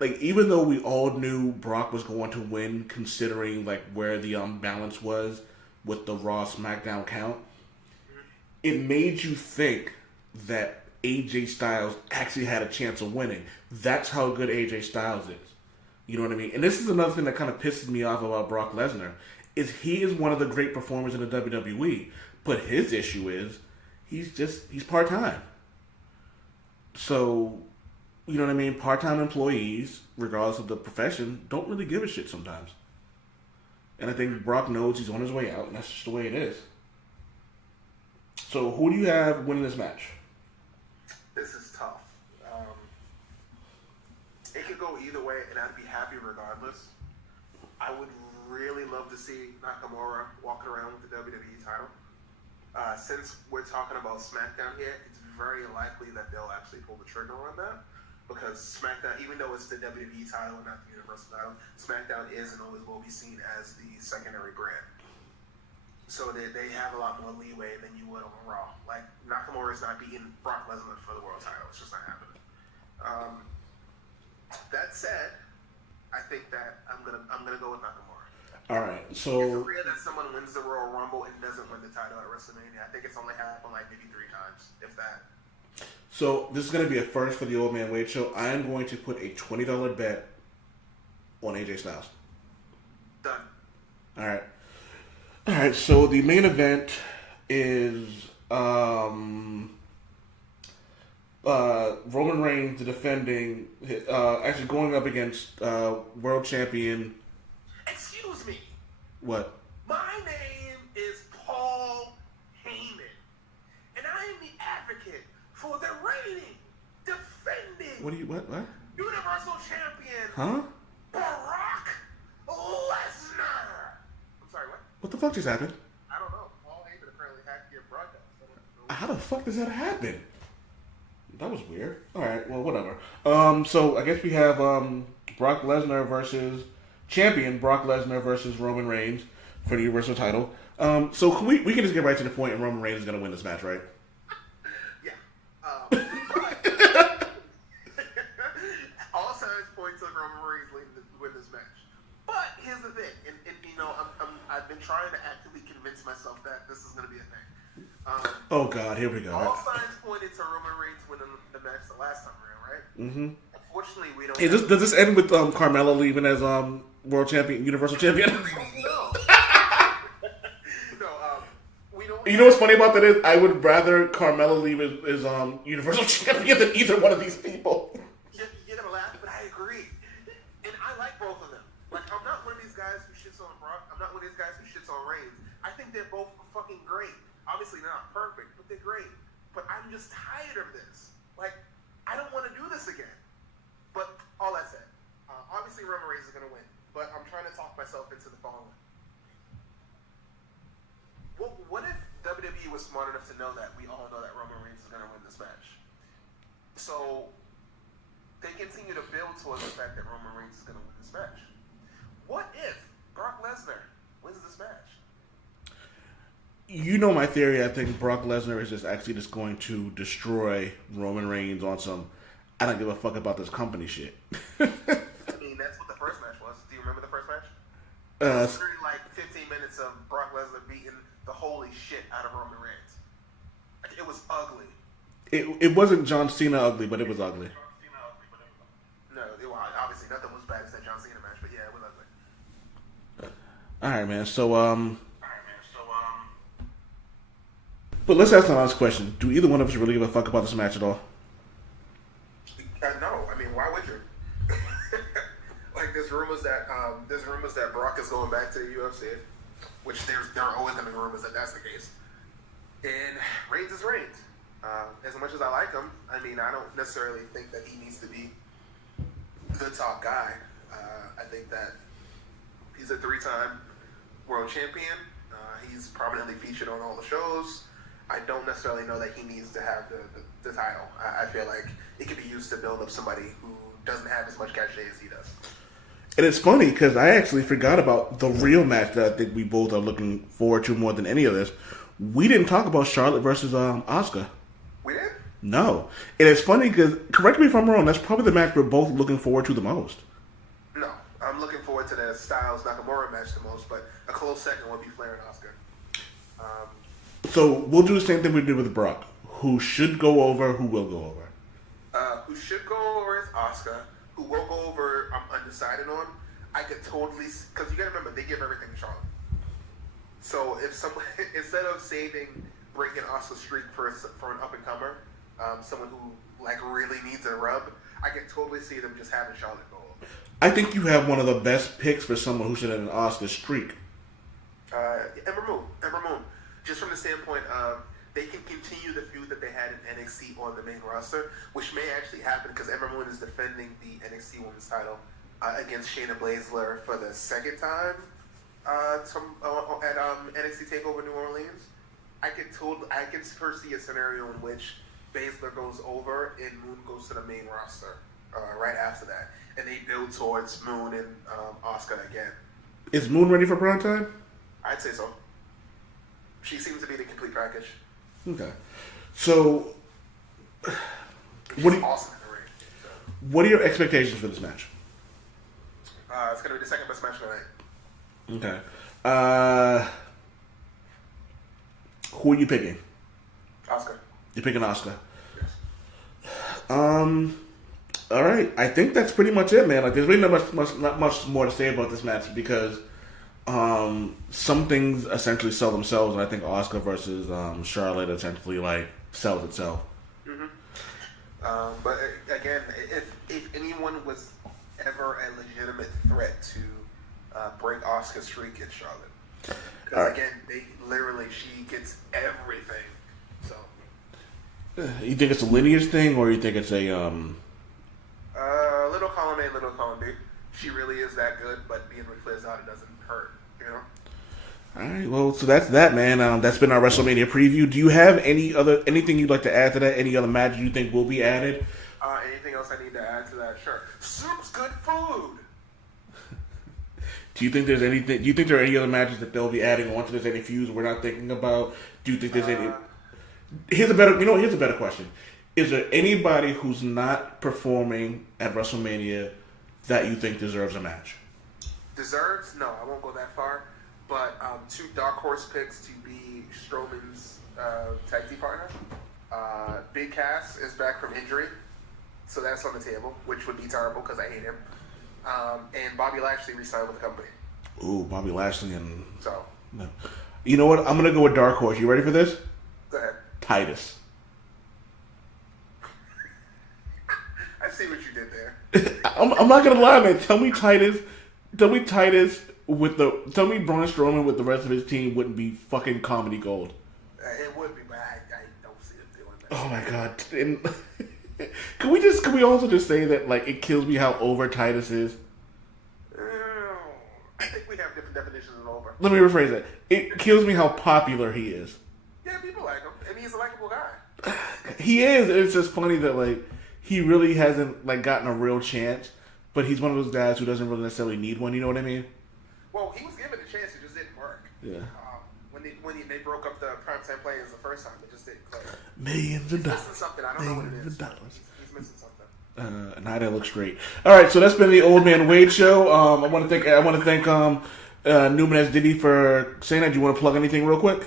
Like even though we all knew Brock was going to win, considering like where the balance was with the Raw SmackDown count, it made you think that AJ Styles actually had a chance of winning. That's how good AJ Styles is. You know what I mean? And this is another thing that kind of pisses me off about Brock Lesnar, is he is one of the great performers in the WWE, but his issue is he's part-time. So, you know what I mean? Part-time employees, regardless of the profession, don't really give a shit sometimes. And I think Brock knows he's on his way out, and that's just the way it is. So, who do you have winning this match? This is tough. It could go either way, and I'd be happy regardless. I would really love to see Nakamura walking around with the WWE title. Since we're talking about SmackDown here, it's very likely that they'll actually pull the trigger on that. Because SmackDown, even though it's the WWE title and not the Universal title, SmackDown is and always will be seen as the secondary brand. So they have a lot more leeway than you would on Raw. Like, Nakamura is not beating Brock Lesnar for the world title. It's just not happening. That said, I think that I'm gonna go with Nakamura. All right, so it's rare that someone wins the Royal Rumble and doesn't win the title at WrestleMania. I think it's only happened like maybe 3 times, if that. So this is going to be a first for the Old Man Wade Show. I am going to put a $20 bet on AJ Styles. Done. All right. So the main event is Roman Reigns defending, actually going up against world champion. Excuse me. What? My name is Paul Heyman, and I am the advocate for the reigning, defending, What? Universal Champion, Huh? Brock Lesnar. I'm sorry, what? What the fuck just happened? I don't know. Paul Heyman apparently hacked your broadcast. How the fuck does that happen? That was weird. All right, well, whatever. So I guess we have Brock Lesnar versus champion Brock Lesnar versus Roman Reigns for the Universal title. So can we can just get right to the point, and Roman Reigns is going to win this match, right? Yeah. All signs point to Roman Reigns win this match. But here's the thing, and you know, I've been trying to actively convince myself that this is going to be a thing. Oh God, here we go. All signs pointed to Roman Reigns winning the match the last time around, right? Mm-hmm. Unfortunately, we don't. Does this end with Carmella leaving as world champion, Universal champion? No. We don't. You know what's funny about that is I would rather Carmella leave as Universal champion than either one of these people. You're gonna laugh, but I agree, and I like both of them. Like, I'm not one of these guys who shits on Brock. I'm not one of these guys who shits on Reigns. I think they're both fucking great. Obviously, they're not perfect, but they're great. But I'm just tired of this. Like, I don't want to do this again. But all that said, obviously Roman Reigns is going to win. But I'm trying to talk myself into the following. What if WWE was smart enough to know that we all know that Roman Reigns is going to win this match? So they continue to build towards the fact that Roman Reigns is going to win this match. What if Brock Lesnar wins this match? You know my theory. I think Brock Lesnar is just going to destroy Roman Reigns on some I don't give a fuck about this company shit. I mean, that's what the first match was. Do you remember the first match? It was literally like 15 minutes of Brock Lesnar beating the holy shit out of Roman Reigns. Like, it was ugly. It wasn't John Cena ugly, but it was ugly. No, obviously nothing was bad as that John Cena match, but yeah, it was ugly. All right, man. So but let's ask the honest question: do either one of us really give a fuck about this match at all? No, I mean, why would you? Like, there's rumors that Brock is going back to the UFC, which there are always going to be rumors that that's the case. And Reigns is Reigns. As much as I like him, I mean, I don't necessarily think that he needs to be the top guy. I think that he's a 3-time world champion. He's prominently featured on all the shows. I don't necessarily know that he needs to have the title. I feel like it could be used to build up somebody who doesn't have as much cachet as he does. And it's funny because I actually forgot about the real match that I think we both are looking forward to more than any of this, we didn't talk about Charlotte versus Asuka. We did? No. And it's funny because, correct me if I'm wrong, that's probably the match we're both looking forward to the most. No. I'm looking forward to the Styles Nakamura match the most, but a close second would be Flair and Asuka. So we'll do the same thing we did with Brock. Who should go over, who will go over? Who should go over is Asuka. Who will go over, I'm undecided on. I could totally, because you gotta remember, they give everything to Charlotte. So if someone, instead of breaking Asuka's streak for an up and comer, someone who like really needs a rub, I can totally see them just having Charlotte go over. I think you have one of the best picks for someone who should have an Asuka streak. Ember Moon. Just from the standpoint of they can continue the feud that they had in NXT on the main roster, which may actually happen because Ember Moon is defending the NXT Women's title against Shayna Baszler for the second time at NXT TakeOver New Orleans. I can foresee a scenario in which Baszler goes over and Moon goes to the main roster right after that, and they build towards Moon and Asuka again. Is Moon ready for prime time? I'd say so. She seems to be the complete package. Okay. So, what are your expectations for this match? It's going to be the second best match of the night. Okay. Who are you picking? Asuka. You're picking Asuka. Yes. All right. I think that's pretty much it, man. Like, there's really not much more to say about this match because some things essentially sell themselves, and I think Asuka versus Charlotte essentially like sells itself. Mm-hmm. But again, if anyone was ever a legitimate threat to break Asuka's streak, it's Charlotte. Because again, she gets everything. So you think it's a lineage thing, or you think it's a little column A, little column B. She really is that good, but being Ric Flair's out, it doesn't hurt, you know? Alright, well, so that's that, man. That's been our WrestleMania preview. Do you have anything you'd like to add to that? Any other matches you think will be added? Anything else I need to add to that? Sure. Soup's good food! Do you think there are any other matches that they'll be adding on to this? Any feuds we're not thinking about? Do you think there's any... Here's a better question. Is there anybody who's not performing at WrestleMania that you think deserves a match? Deserves? No, I won't go that far. But two dark horse picks to be Strowman's tag team partner. Big Cass is back from injury, so that's on the table, which would be terrible because I hate him. And Bobby Lashley re-signed with the company. Ooh, Bobby Lashley and... So. No. You know what? I'm going to go with dark horse. You ready for this? Go ahead. Titus. I see what you did there. I'm not gonna lie, man. Tell me Braun Strowman with the rest of his team wouldn't be fucking comedy gold. It would be, but I don't see him doing that. Oh my god. And can we also just say that like it kills me how over Titus is? I think we have different definitions of over. Let me rephrase that. It kills me how popular he is. Yeah, people like him, and he's a likable guy. He is. It's just funny that like he really hasn't like gotten a real chance, but he's one of those guys who doesn't really necessarily need one. You know what I mean? Well, he was given a chance. It just didn't work. Yeah. When they broke up the primetime players the first time, it just didn't click. Millions of dollars. He's missing something. I don't know what it is. He's missing something. Nah, that looks great. All right, so that's been the Old Man Wade show. I want to thank Newman as Diddy for saying that. Do you want to plug anything real quick?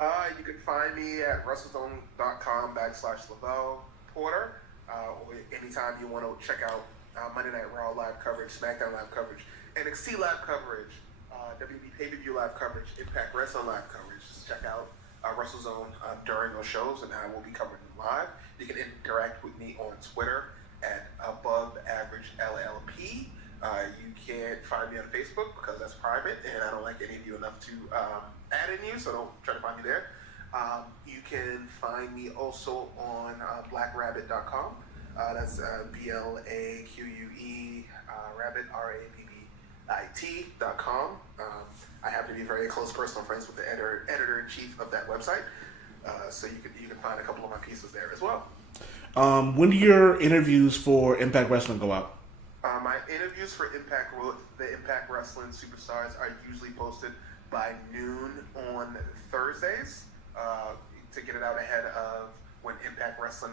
You can find me at WrestleZone.com/Lovell Porter. Or anytime you want to check out Monday Night Raw live coverage, SmackDown live coverage, NXT live coverage, WWE pay-per-view live coverage, Impact Wrestling live coverage. Just check out WrestleZone during those shows, and I will be covering them live. You can interact with me on Twitter at AboveAverageLLP. You can't find me on Facebook because that's private, and I don't like any of you enough to add in you, so don't try to find me there. You can find me also on blackrabbit.com. That's BLAQUE rabbit RABBIT.com. I happen to be very close personal friends with the editor-in-chief of that website, so you can find a couple of my pieces there as well. When do your interviews for Impact Wrestling go out? My interviews for the Impact Wrestling Superstars are usually posted by noon on Thursdays to get it out ahead of when Impact Wrestling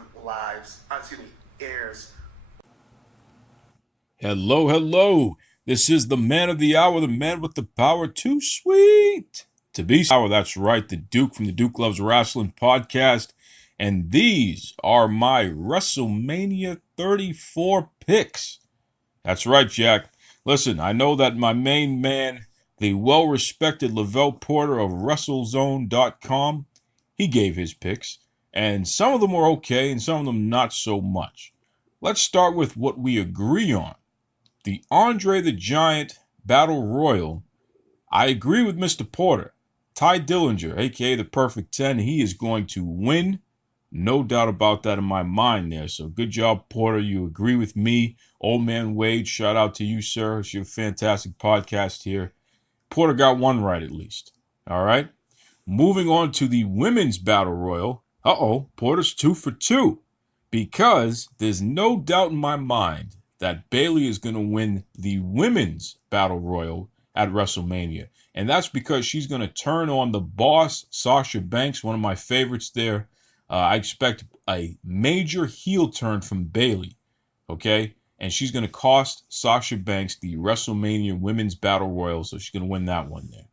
airs. Hello, hello. This is the man of the hour, the man with the power, too sweet to be sour. That's right, the Duke from the Duke Loves Rasslin podcast. And these are my WrestleMania 34 picks. That's right, Jack. Listen, I know that my main man, the well-respected Lovell Porter of WrestleZone.com, he gave his picks. And some of them were okay and some of them not so much. Let's start with what we agree on. The Andre the Giant Battle Royal. I agree with Mr. Porter. Ty Dillinger, a.k.a. the Perfect 10, he is going to win. No doubt about that in my mind there. So good job, Porter. You agree with me. Old Man Wade, shout out to you, sir. It's your fantastic podcast here. Porter got one right at least. All right. Moving on to the Women's Battle Royal. Porter's 2 for 2. Because there's no doubt in my mind that Bayley is going to win the Women's Battle Royal at WrestleMania. And that's because she's going to turn on the boss, Sasha Banks, one of my favorites there. I expect a major heel turn from Bayley, okay? And she's going to cost Sasha Banks the WrestleMania Women's Battle Royal, so she's going to win that one there.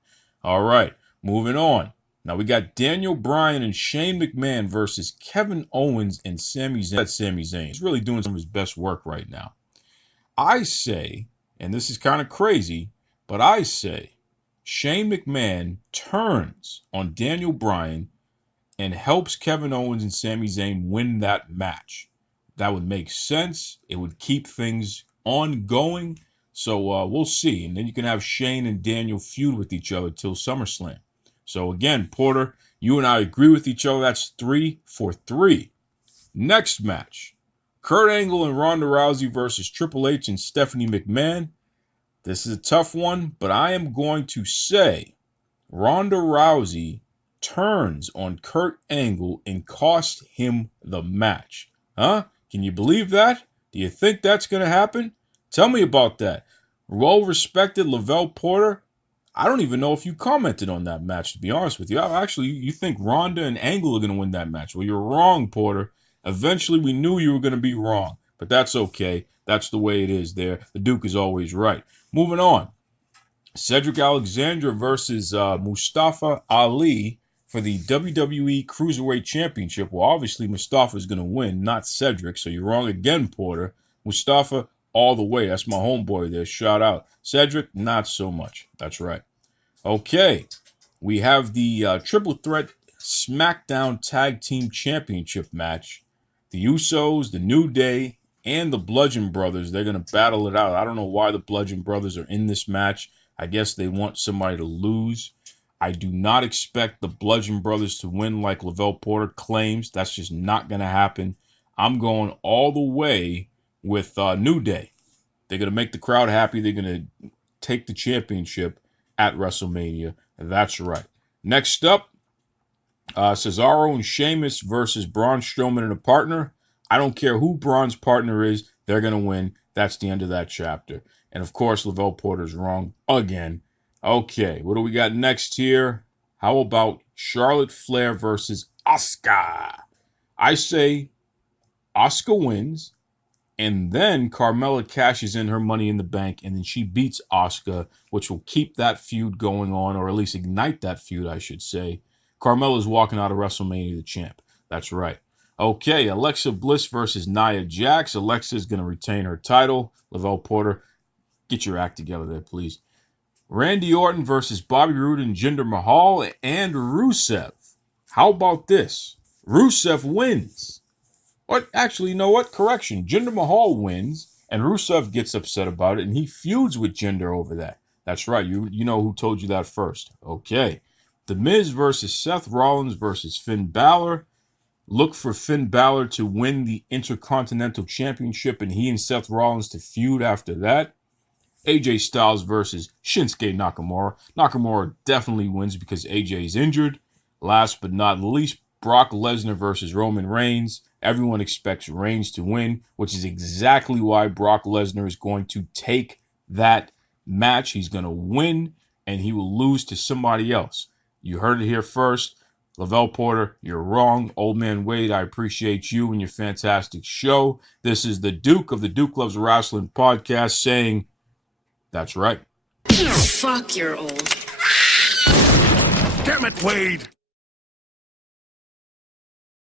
All right, moving on. Now we got Daniel Bryan and Shane McMahon versus Kevin Owens and Sami Zayn. He's really doing some of his best work right now. I say, and this is kind of crazy, but I say Shane McMahon turns on Daniel Bryan and helps Kevin Owens and Sami Zayn win that match. That would make sense. It would keep things ongoing. So we'll see. And then you can have Shane and Daniel feud with each other till SummerSlam. So again, Porter, you and I agree with each other. That's 3 for 3. Next match, Kurt Angle and Ronda Rousey versus Triple H and Stephanie McMahon. This is a tough one, but I am going to say Ronda Rousey turns on Kurt Angle and costs him the match. Huh? Can you believe that? Do you think that's going to happen? Tell me about that. Well-respected Lovell Porter, I don't even know if you commented on that match, to be honest with you. Actually, you think Ronda and Angle are going to win that match. Well, you're wrong, Porter. Eventually, we knew you were going to be wrong, but that's okay. That's the way it is there. The Duke is always right. Moving on. Cedric Alexander versus Mustafa Ali for the WWE Cruiserweight Championship. Well, obviously, Mustafa is going to win, not Cedric, so you're wrong again, Porter. Mustafa, all the way. That's my homeboy there. Shout out. Cedric, not so much. That's right. Okay. We have the Triple Threat SmackDown Tag Team Championship match. The Usos, the New Day, and the Bludgeon Brothers, they're going to battle it out. I don't know why the Bludgeon Brothers are in this match. I guess they want somebody to lose. I do not expect the Bludgeon Brothers to win like Lovell Porter claims. That's just not going to happen. I'm going all the way with New Day. They're going to make the crowd happy. They're going to take the championship at WrestleMania. That's right. Next up, Cesaro and Sheamus versus Braun Strowman and a partner. I don't care who Braun's partner is. They're going to win. That's the end of that chapter. And, of course, Lovell Porter's wrong again. Okay, what do we got next here? How about Charlotte Flair versus Asuka? I say Asuka wins, and then Carmella cashes in her Money in the Bank, and then she beats Asuka, which will keep that feud going on, or at least ignite that feud, I should say. Carmella's walking out of WrestleMania the champ. That's right. Okay, Alexa Bliss versus Nia Jax. Alexa is going to retain her title. Lovell Porter, get your act together there, please. Randy Orton versus Bobby Roode and Jinder Mahal and Rusev. How about this? Rusev wins. What? Actually, you know what? Correction. Jinder Mahal wins, and Rusev gets upset about it, and he feuds with Jinder over that. That's right. You know who told you that first. Okay. The Miz versus Seth Rollins versus Finn Balor. Look for Finn Balor to win the Intercontinental Championship, and he and Seth Rollins to feud after that. AJ Styles versus Shinsuke Nakamura. Nakamura definitely wins because AJ is injured. Last but not least, Brock Lesnar versus Roman Reigns. Everyone expects Reigns to win, which is exactly why Brock Lesnar is going to take that match. He's going to win, and he will lose to somebody else. You heard it here first. Lovell Porter, you're wrong. Old Man Wade, I appreciate you and your fantastic show. This is the Duke of the Duke Loves Wrestling podcast saying, that's right. Fuck, you're old. Damn it, Wade!